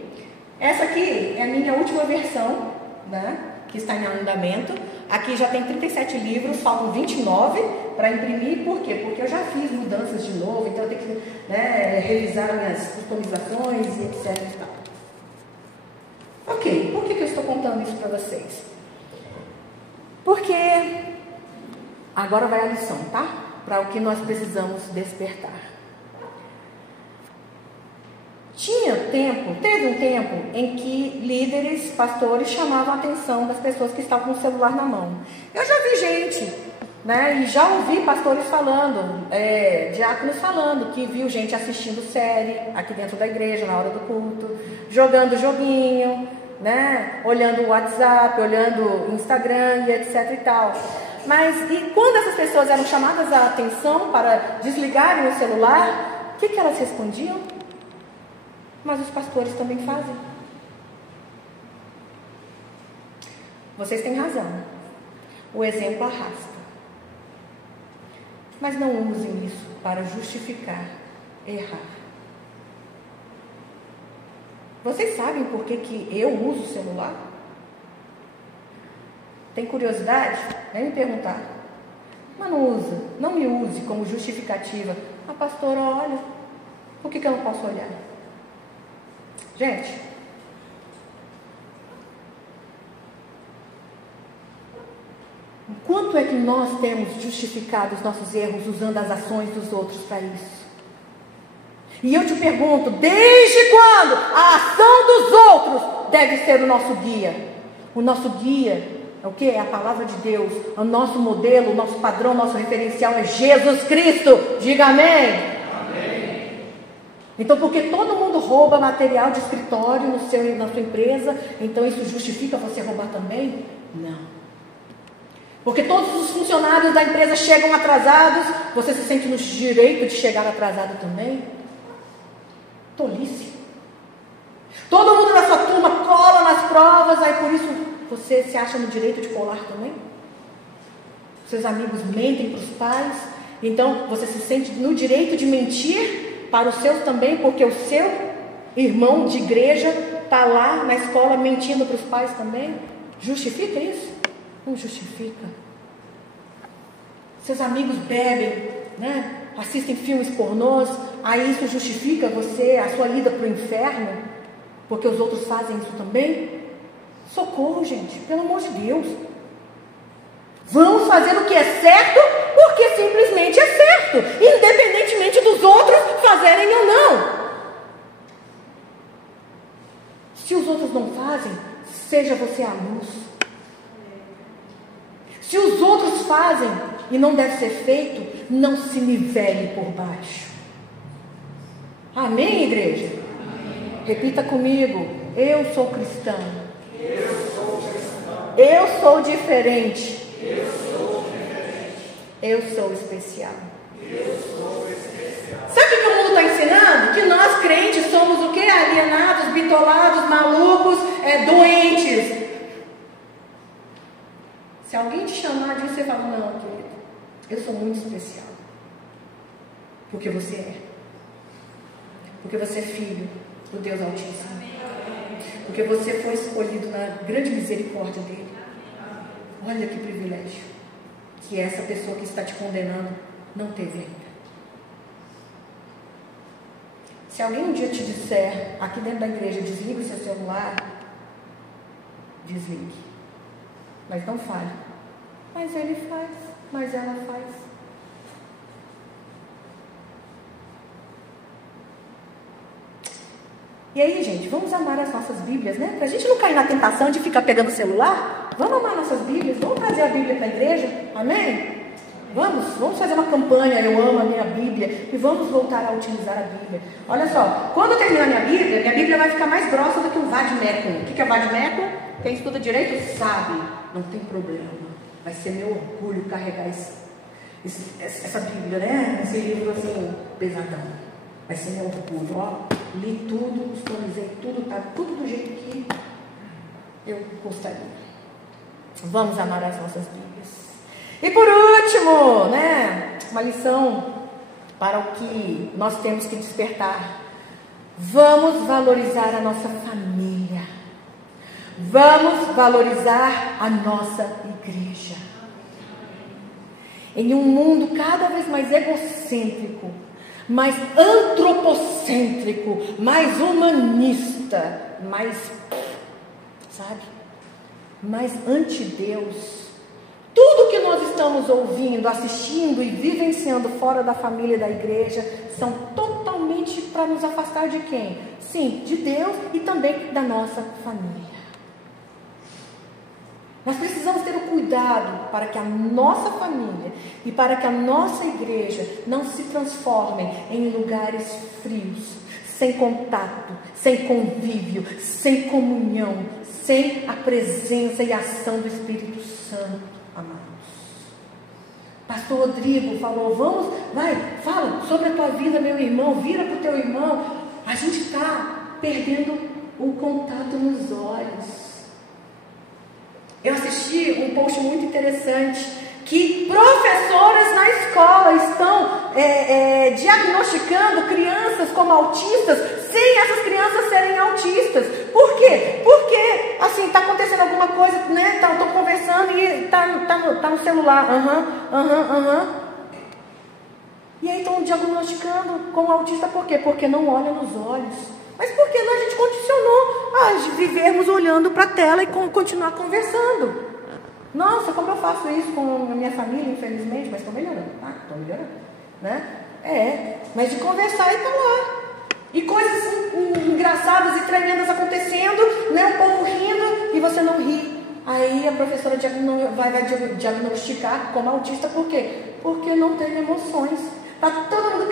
essa aqui é a minha última versão, né? Que está em andamento. Aqui já tem 37 livros, faltam 29 para imprimir. Por quê? Porque eu já fiz mudanças de novo, então eu tenho que, né, revisar minhas customizações e etc. E tal. Ok, por que eu estou contando isso para vocês? Porque agora vai a lição, tá? Para o que nós precisamos despertar. Teve um tempo em que líderes, pastores chamavam a atenção das pessoas que estavam com o celular na mão. Eu já vi gente, né, e já ouvi pastores falando, diáconos falando, que viu gente assistindo série aqui dentro da igreja, na hora do culto, jogando joguinho, né, olhando o WhatsApp, olhando o Instagram e etc e tal. Mas e quando essas pessoas eram chamadas a atenção para desligarem o celular, o que elas respondiam? Mas os pastores também fazem. Vocês têm razão. O exemplo arrasta. Mas não usem isso para justificar errar. Vocês sabem por que eu uso o celular? Tem curiosidade? Vem me perguntar. Mas não me use como justificativa. A pastora, olha, por que eu não posso olhar? Gente, quanto é que nós temos justificado os nossos erros usando as ações dos outros para isso? E eu te pergunto, desde quando a ação dos outros deve ser o nosso guia? O nosso guia é o que? É a palavra de Deus. O nosso modelo, o nosso padrão, o nosso referencial é Jesus Cristo. Diga amém. Então, porque todo mundo rouba material de escritório na sua empresa, então isso justifica você roubar também? Não. Porque todos os funcionários da empresa chegam atrasados, você se sente no direito de chegar atrasado também? Tolice. Todo mundo da sua turma cola nas provas, aí por isso você se acha no direito de colar também? Seus amigos mentem para os pais, então você se sente no direito de mentir para os seus também, porque o seu irmão de igreja está lá na escola mentindo para os pais também. Justifica isso? Não justifica. Seus amigos bebem, né? Assistem filmes pornôs, aí isso justifica você, a sua ida para o inferno, porque os outros fazem isso também? Socorro, gente, pelo amor de Deus. Vamos fazer o que é certo, porque simplesmente é certo, independentemente dos outros fazerem ou não. Se os outros não fazem, seja você a luz. Se os outros fazem e não deve ser feito, não se nivele por baixo. Amém, igreja? Amém. Repita comigo: eu sou cristão. Eu sou cristão. Eu sou diferente. Eu sou diferente. Eu sou especial. Eu sou especial. Sabe o que o mundo está ensinando? Que nós crentes somos o quê? Alienados, bitolados, malucos, doentes. Se alguém te chamar disso, você fala: não, querido, eu sou muito especial. Porque você é. Porque você é filho do Deus Altíssimo. Porque você foi escolhido na grande misericórdia dele. Olha que privilégio que essa pessoa que está te condenando não teve ainda. Se alguém um dia te disser aqui dentro da igreja: desliga o seu celular, desligue. Mas não fale: mas ele faz, mas ela faz. E aí, gente, vamos amar as nossas Bíblias, né? Para a gente não cair na tentação de ficar pegando o celular. Vamos amar nossas Bíblias, vamos trazer a Bíblia para a igreja, amém? Vamos fazer uma campanha, eu amo a minha Bíblia, e vamos voltar a utilizar a Bíblia. Olha só, quando eu terminar minha Bíblia vai ficar mais grossa do que um vade-mecum. O que é vade-mecum? Quem estuda direito sabe, não tem problema. Vai ser meu orgulho carregar essa Bíblia, né? Esse livro assim, pesadão. Vai ser meu orgulho. Ó, li tudo, customizei tudo, tá tudo do jeito que eu gostaria. Vamos amar as nossas Bíblias. E por último, né? Uma lição para o que nós temos que despertar. Vamos valorizar a nossa família. Vamos valorizar a nossa igreja. Em um mundo cada vez mais egocêntrico, mais antropocêntrico, mais humanista, mais, sabe, mais anti-Deus. Tudo que nós estamos ouvindo, assistindo e vivenciando fora da família e da igreja são totalmente para nos afastar de quem? Sim, de Deus e também da nossa família. Nós precisamos ter o cuidado para que a nossa família e para que a nossa igreja não se transformem em lugares frios, sem contato, sem convívio, sem comunhão, sem a presença e ação do Espírito Santo, amados. Pastor Rodrigo falou, fala sobre a tua vida, meu irmão, vira para o teu irmão. A gente está perdendo o contato nos olhos. Eu assisti um post muito interessante, que professoras na escola estão diagnosticando crianças como autistas, sem essas crianças serem autistas. Por quê? Porque, assim, está acontecendo alguma coisa, né? Estou conversando e tá no celular. E aí estão diagnosticando como autista, por quê? Porque não olha nos olhos. Mas por que a gente condicionou a vivermos olhando para a tela e continuar conversando? Nossa, como eu faço isso com a minha família, infelizmente, mas estou melhorando, tá? Estou melhorando, né? Mas de conversar e tá lá. E coisas engraçadas e tremendas acontecendo, né? O povo rindo e você não ri. Aí a professora vai diagnosticar como autista, por quê? Porque não tem emoções. Tá todo mundo,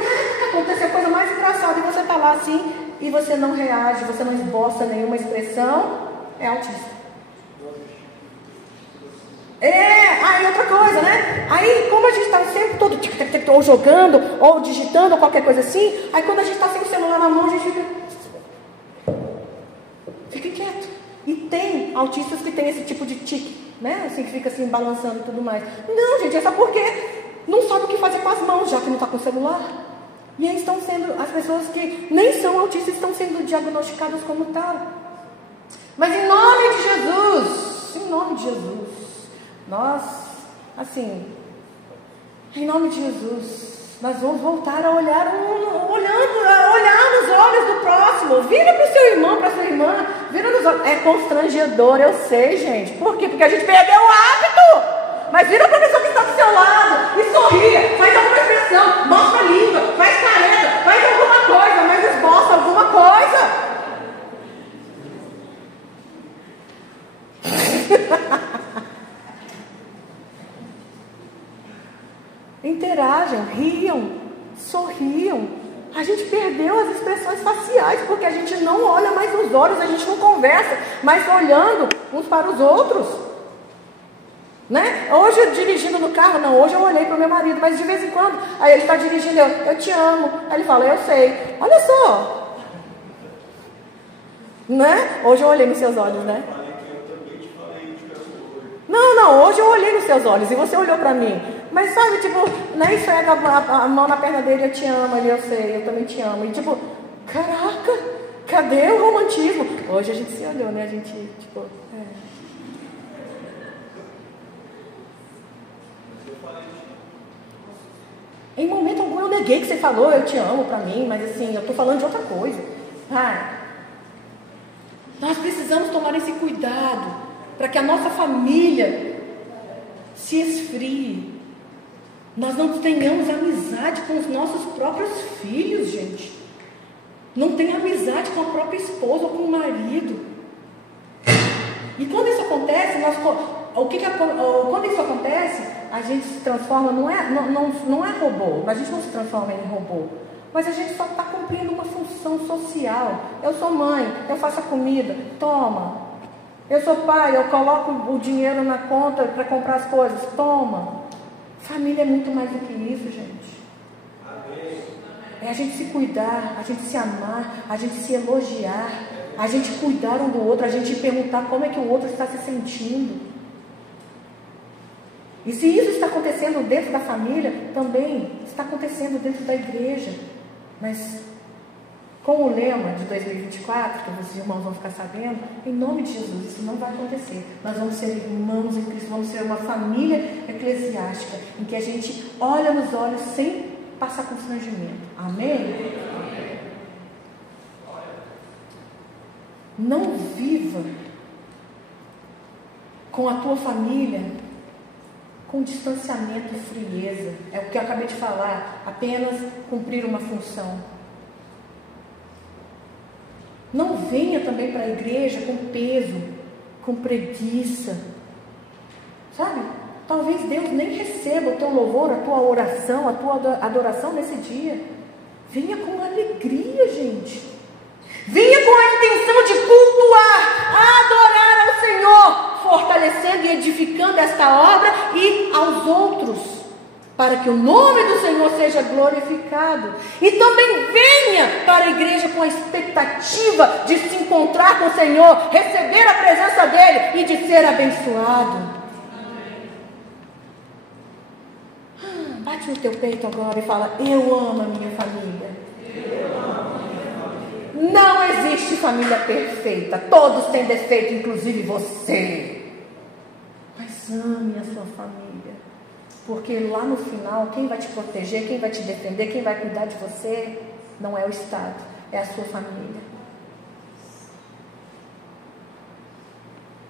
aconteceu a coisa mais engraçada e você tá lá assim, e você não reage, você não esboça nenhuma expressão, é autista. Aí outra coisa, né? Aí como a gente está sempre todo ou jogando, ou digitando, ou qualquer coisa assim, aí quando a gente está sem o celular na mão, a gente fica quieto. E tem autistas que tem esse tipo de tique, né? Assim, que fica assim, balançando e tudo mais. Não, gente, é só porque não sabe o que fazer com as mãos, já que não está com o celular. E aí estão sendo, as pessoas que nem são autistas estão sendo diagnosticadas como tal. Mas em nome de Jesus, nós, assim, em nome de Jesus, nós vamos voltar a olhar nos olhos do próximo. Vira para o seu irmão, para a sua irmã, vira nos olhos. É constrangedor, eu sei, gente. Por quê? Porque a gente perdeu o hábito. Mas vira para a pessoa que está do seu lado e sorria, faz alguma expressão, mostra a língua, faz careta, faz alguma coisa, mas esboça alguma coisa. Interajam, riam, sorriam. A gente perdeu as expressões faciais, porque a gente não olha mais nos olhos, a gente não conversa, mas olhando uns para os outros. Né? Hoje eu dirigindo no carro, não, hoje eu olhei para o meu marido, mas de vez em quando, aí ele está dirigindo, eu te amo. Aí ele fala, eu sei. Olha só. Né? Hoje eu olhei nos seus olhos, né? Não, hoje eu olhei nos seus olhos e você olhou para mim. Mas sabe, tipo, né, esfrega a mão na perna dele, eu te amo, ele, eu sei, eu também te amo. E tipo, caraca, cadê o romantismo? Hoje a gente se olhou, né? A gente, tipo, Em momento algum eu neguei que você falou, eu te amo pra mim, mas assim, eu tô falando de outra coisa. Nós precisamos tomar esse cuidado para que a nossa família se esfrie. Nós não tenhamos amizade com os nossos próprios filhos, gente. Não tem amizade com a própria esposa ou com o marido. E quando isso acontece, quando isso acontece, a gente se transforma, não é robô, a gente não se transforma em robô, mas a gente só está cumprindo uma função social. Eu sou mãe, eu faço a comida, toma. Eu sou pai, eu coloco o dinheiro na conta para comprar as coisas. Toma. Família é muito mais do que isso, gente. É a gente se cuidar, a gente se amar, a gente se elogiar, a gente cuidar um do outro, a gente perguntar como é que o outro está se sentindo. E se isso está acontecendo dentro da família, também está acontecendo dentro da igreja. Mas com o lema de 2024, que os irmãos vão ficar sabendo, em nome de Jesus, isso não vai acontecer. Nós vamos ser irmãos em Cristo, vamos ser uma família eclesiástica, em que a gente olha nos olhos sem passar constrangimento. Amém? Não viva com a tua família com distanciamento e frieza. É o que eu acabei de falar. Apenas cumprir uma função. Não venha também para a igreja com peso, com preguiça. Sabe? Talvez Deus nem receba o teu louvor, a tua oração, a tua adoração nesse dia. Venha com alegria, gente. Venha com a intenção de cultuar, adorar ao Senhor, fortalecendo e edificando esta obra e aos outros, para que o nome do Senhor seja glorificado. E também venha para a igreja com a expectativa de se encontrar com o Senhor, receber a presença dEle e de ser abençoado. Bate no teu peito agora e fala: eu amo a minha família. Não existe família perfeita. Todos têm defeito, inclusive você. Mas ame a sua família. Porque lá no final, quem vai te proteger, quem vai te defender, quem vai cuidar de você, não é o Estado, é a sua família.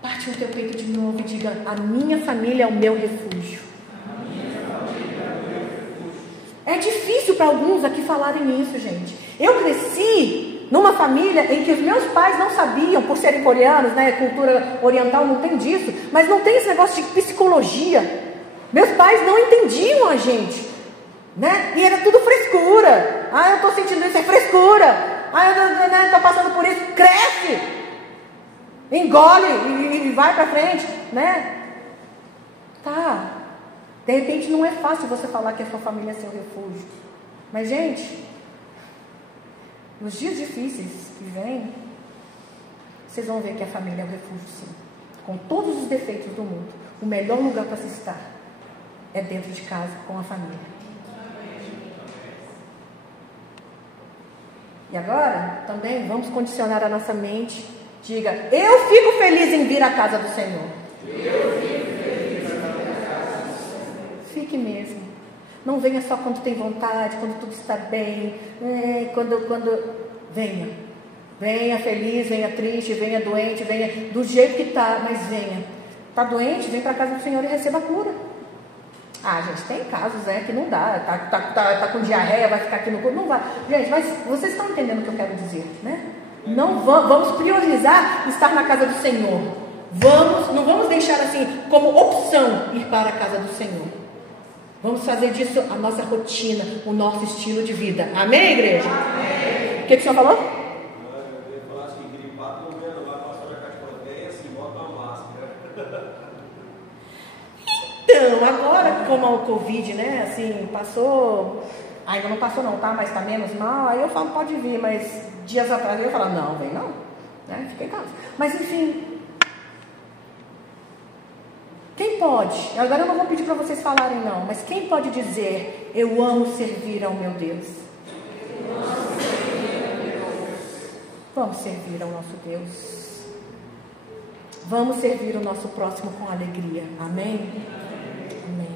Bate no teu peito de novo e diga: a minha família é o meu refúgio. É difícil para alguns aqui falarem isso, gente. Eu cresci numa família em que os meus pais não sabiam, por serem coreanos, né? Cultura oriental não tem disso, mas não tem esse negócio de psicologia. Meus pais não entendiam a gente, né? E era tudo frescura. Ah, eu estou sentindo isso, é frescura. Ah, eu estou passando por isso. Cresce, engole e vai para frente, né? Tá. De repente não é fácil você falar que a sua família é seu refúgio. Mas, gente, nos dias difíceis que vêm, vocês vão ver que a família é o refúgio, sim. Com todos os defeitos do mundo, o melhor lugar para se estar é dentro de casa, com a família. E agora, também, vamos condicionar a nossa mente. Diga: eu fico feliz em vir à casa do Senhor. Eu fico feliz em vir à casa do Senhor. Fique mesmo. Não venha só quando tem vontade, quando tudo está bem. Venha. Venha feliz, venha triste, venha doente, venha do jeito que está, mas venha. Está doente? Vem para a casa do Senhor e receba a cura. Ah, gente, tem casos, né, que não dá. Tá com diarreia, vai ficar aqui no corpo. Não vai. Gente, mas vocês estão entendendo o que eu quero dizer, né? Não vamos priorizar estar na casa do Senhor. Não vamos deixar assim como opção ir para a casa do Senhor. Vamos fazer disso a nossa rotina, o nosso estilo de vida. Amém, igreja? Amém. O que o senhor falou? Eu ia falar assim, gripado, não vendo lá, pastora Cátia, assim, bota uma máscara. Então, agora como o Covid, né, assim, passou, ainda não passou não, tá, mas tá menos mal, aí eu falo, pode vir, mas dias atrás eu ia falar, não, vem não, né, fica em casa. Mas enfim, quem pode, agora eu não vou pedir para vocês falarem não, mas quem pode dizer: eu amo servir ao meu Deus? Vamos servir ao nosso Deus. Vamos servir o nosso próximo com alegria. Amém? Amém.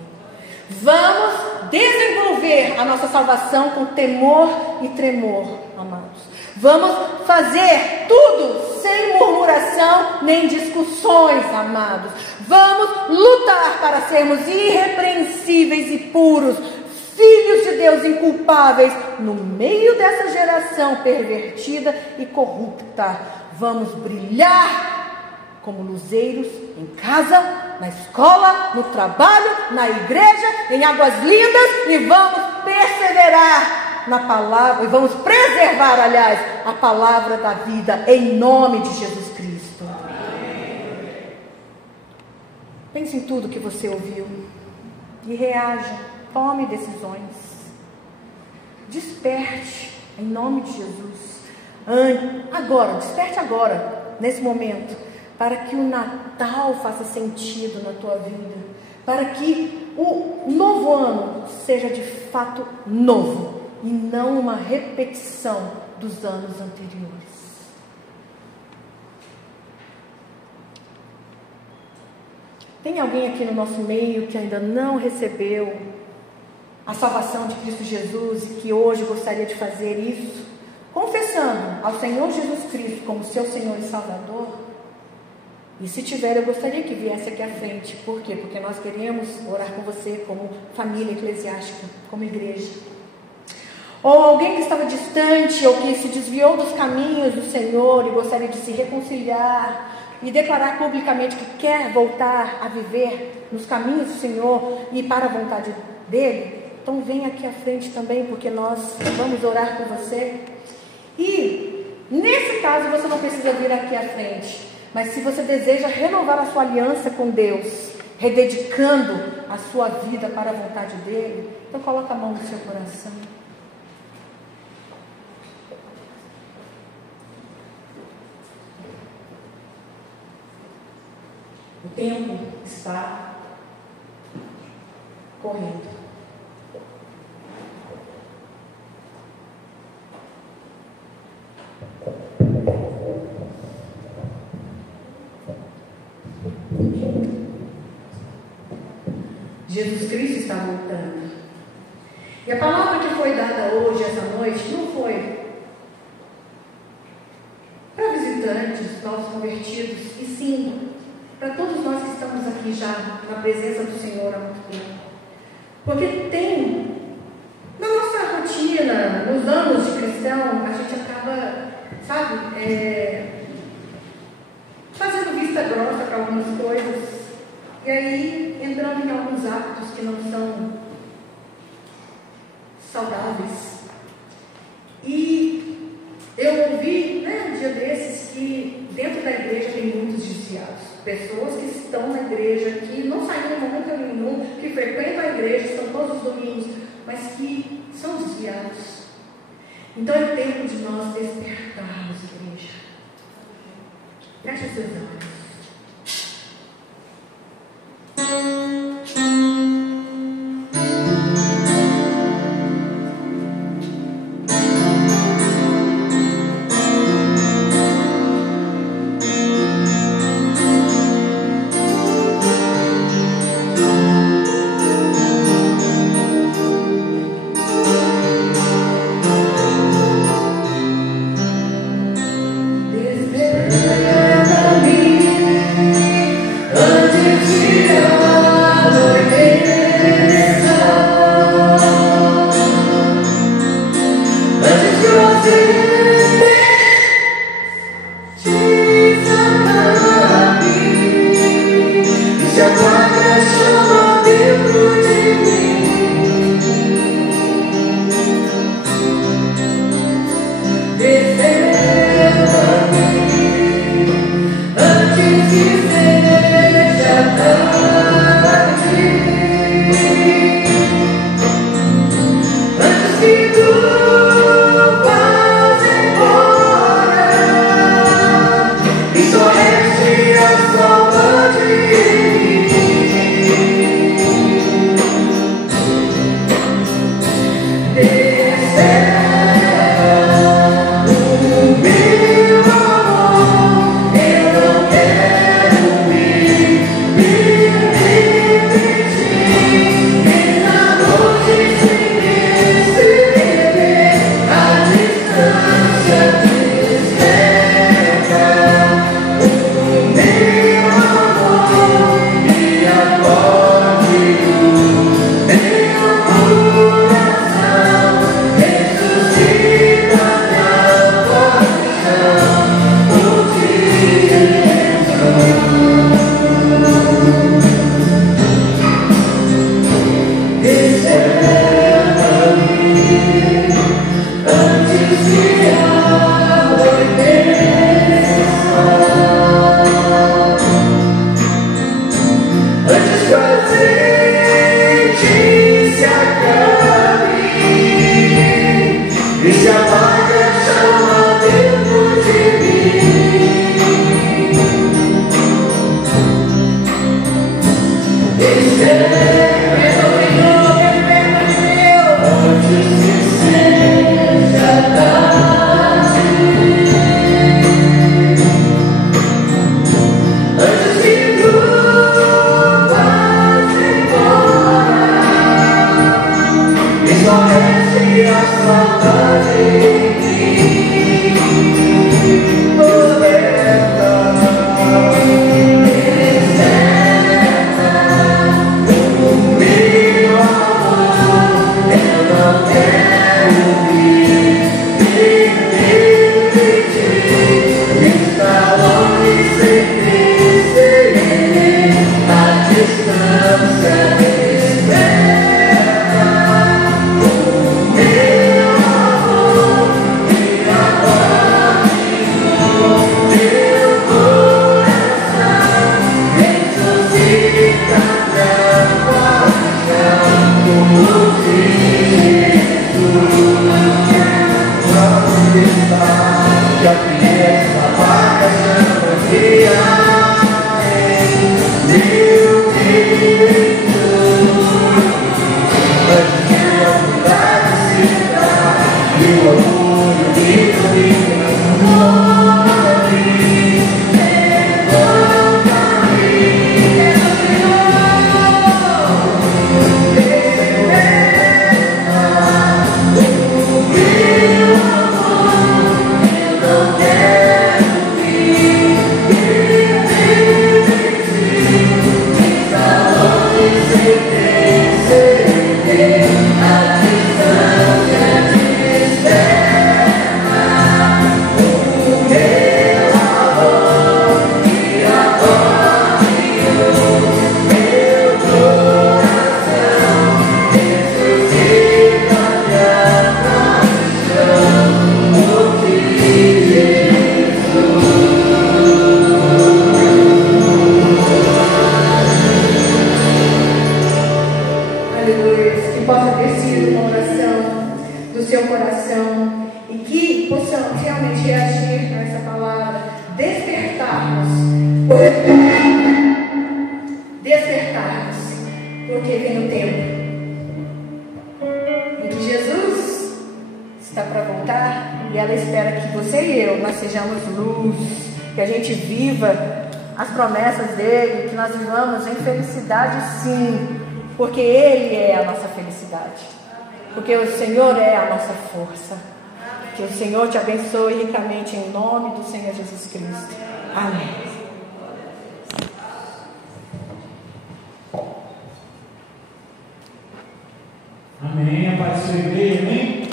Vamos desenvolver a nossa salvação com temor e tremor, amados. Vamos fazer tudo sem murmuração nem discussões, amados. Vamos lutar para sermos irrepreensíveis e puros, filhos de Deus inculpáveis, no meio dessa geração pervertida e corrupta. Vamos brilhar como luzeiros em casa, na escola, no trabalho, na igreja, em águas lindas, e vamos perseverar na palavra, e vamos preservar, aliás, a palavra da vida, em nome de Jesus Cristo. Amém. Pense em tudo que você ouviu e reaja, tome decisões. Desperte em nome de Jesus. Agora, desperte agora, nesse momento, para que o Natal faça sentido na tua vida, para que o novo ano seja de fato novo e não uma repetição dos anos anteriores. Tem alguém aqui no nosso meio que ainda não recebeu a salvação de Cristo Jesus e que hoje gostaria de fazer isso, confessando ao Senhor Jesus Cristo como seu Senhor e Salvador? E se tiver, eu gostaria que viesse aqui à frente. Por quê? Porque nós queremos orar com você como família eclesiástica, como igreja. Ou alguém que estava distante ou que se desviou dos caminhos do Senhor e gostaria de se reconciliar e declarar publicamente que quer voltar a viver nos caminhos do Senhor e para a vontade dele, então vem aqui à frente também, porque nós vamos orar por você. E nesse caso você não precisa vir aqui à frente, mas se você deseja renovar a sua aliança com Deus, rededicando a sua vida para a vontade dele, então coloca a mão no seu coração. O tempo está correndo. Jesus Cristo está voltando. E a palavra que foi dada hoje, essa noite, não foi para visitantes, novos convertidos, e sim para todos nós que estamos aqui já na presença do Senhor há muito tempo. Porque tem, na nossa rotina, nos anos de cristão, a gente acaba, fazendo vista grossa para algumas coisas, e aí entrando em alguns hábitos que não são saudáveis. E eu ouvi, um dia desses, que dentro da igreja tem muitos desviados. Pessoas que estão na igreja, que não saíram nunca nenhum, que frequentam a igreja, estão todos os domingos, mas que são desviados. Então é tempo de nós despertarmos, igreja. Feche os seus olhos. Sim, porque Ele é a nossa felicidade, porque o Senhor é a nossa força. Que o Senhor te abençoe ricamente em nome do Senhor Jesus Cristo. Amém. Amém. A paz do Senhor, igreja, amém?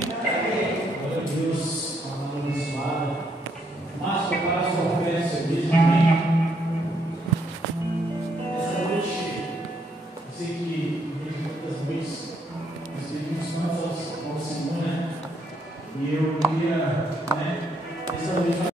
Glória a Deus, amado abençoado. Mas prepara a sua oferta, igreja, amém? Essa noite, eu sei que muitas vezes nós pedimos contas ao Senhor, né? E eu queria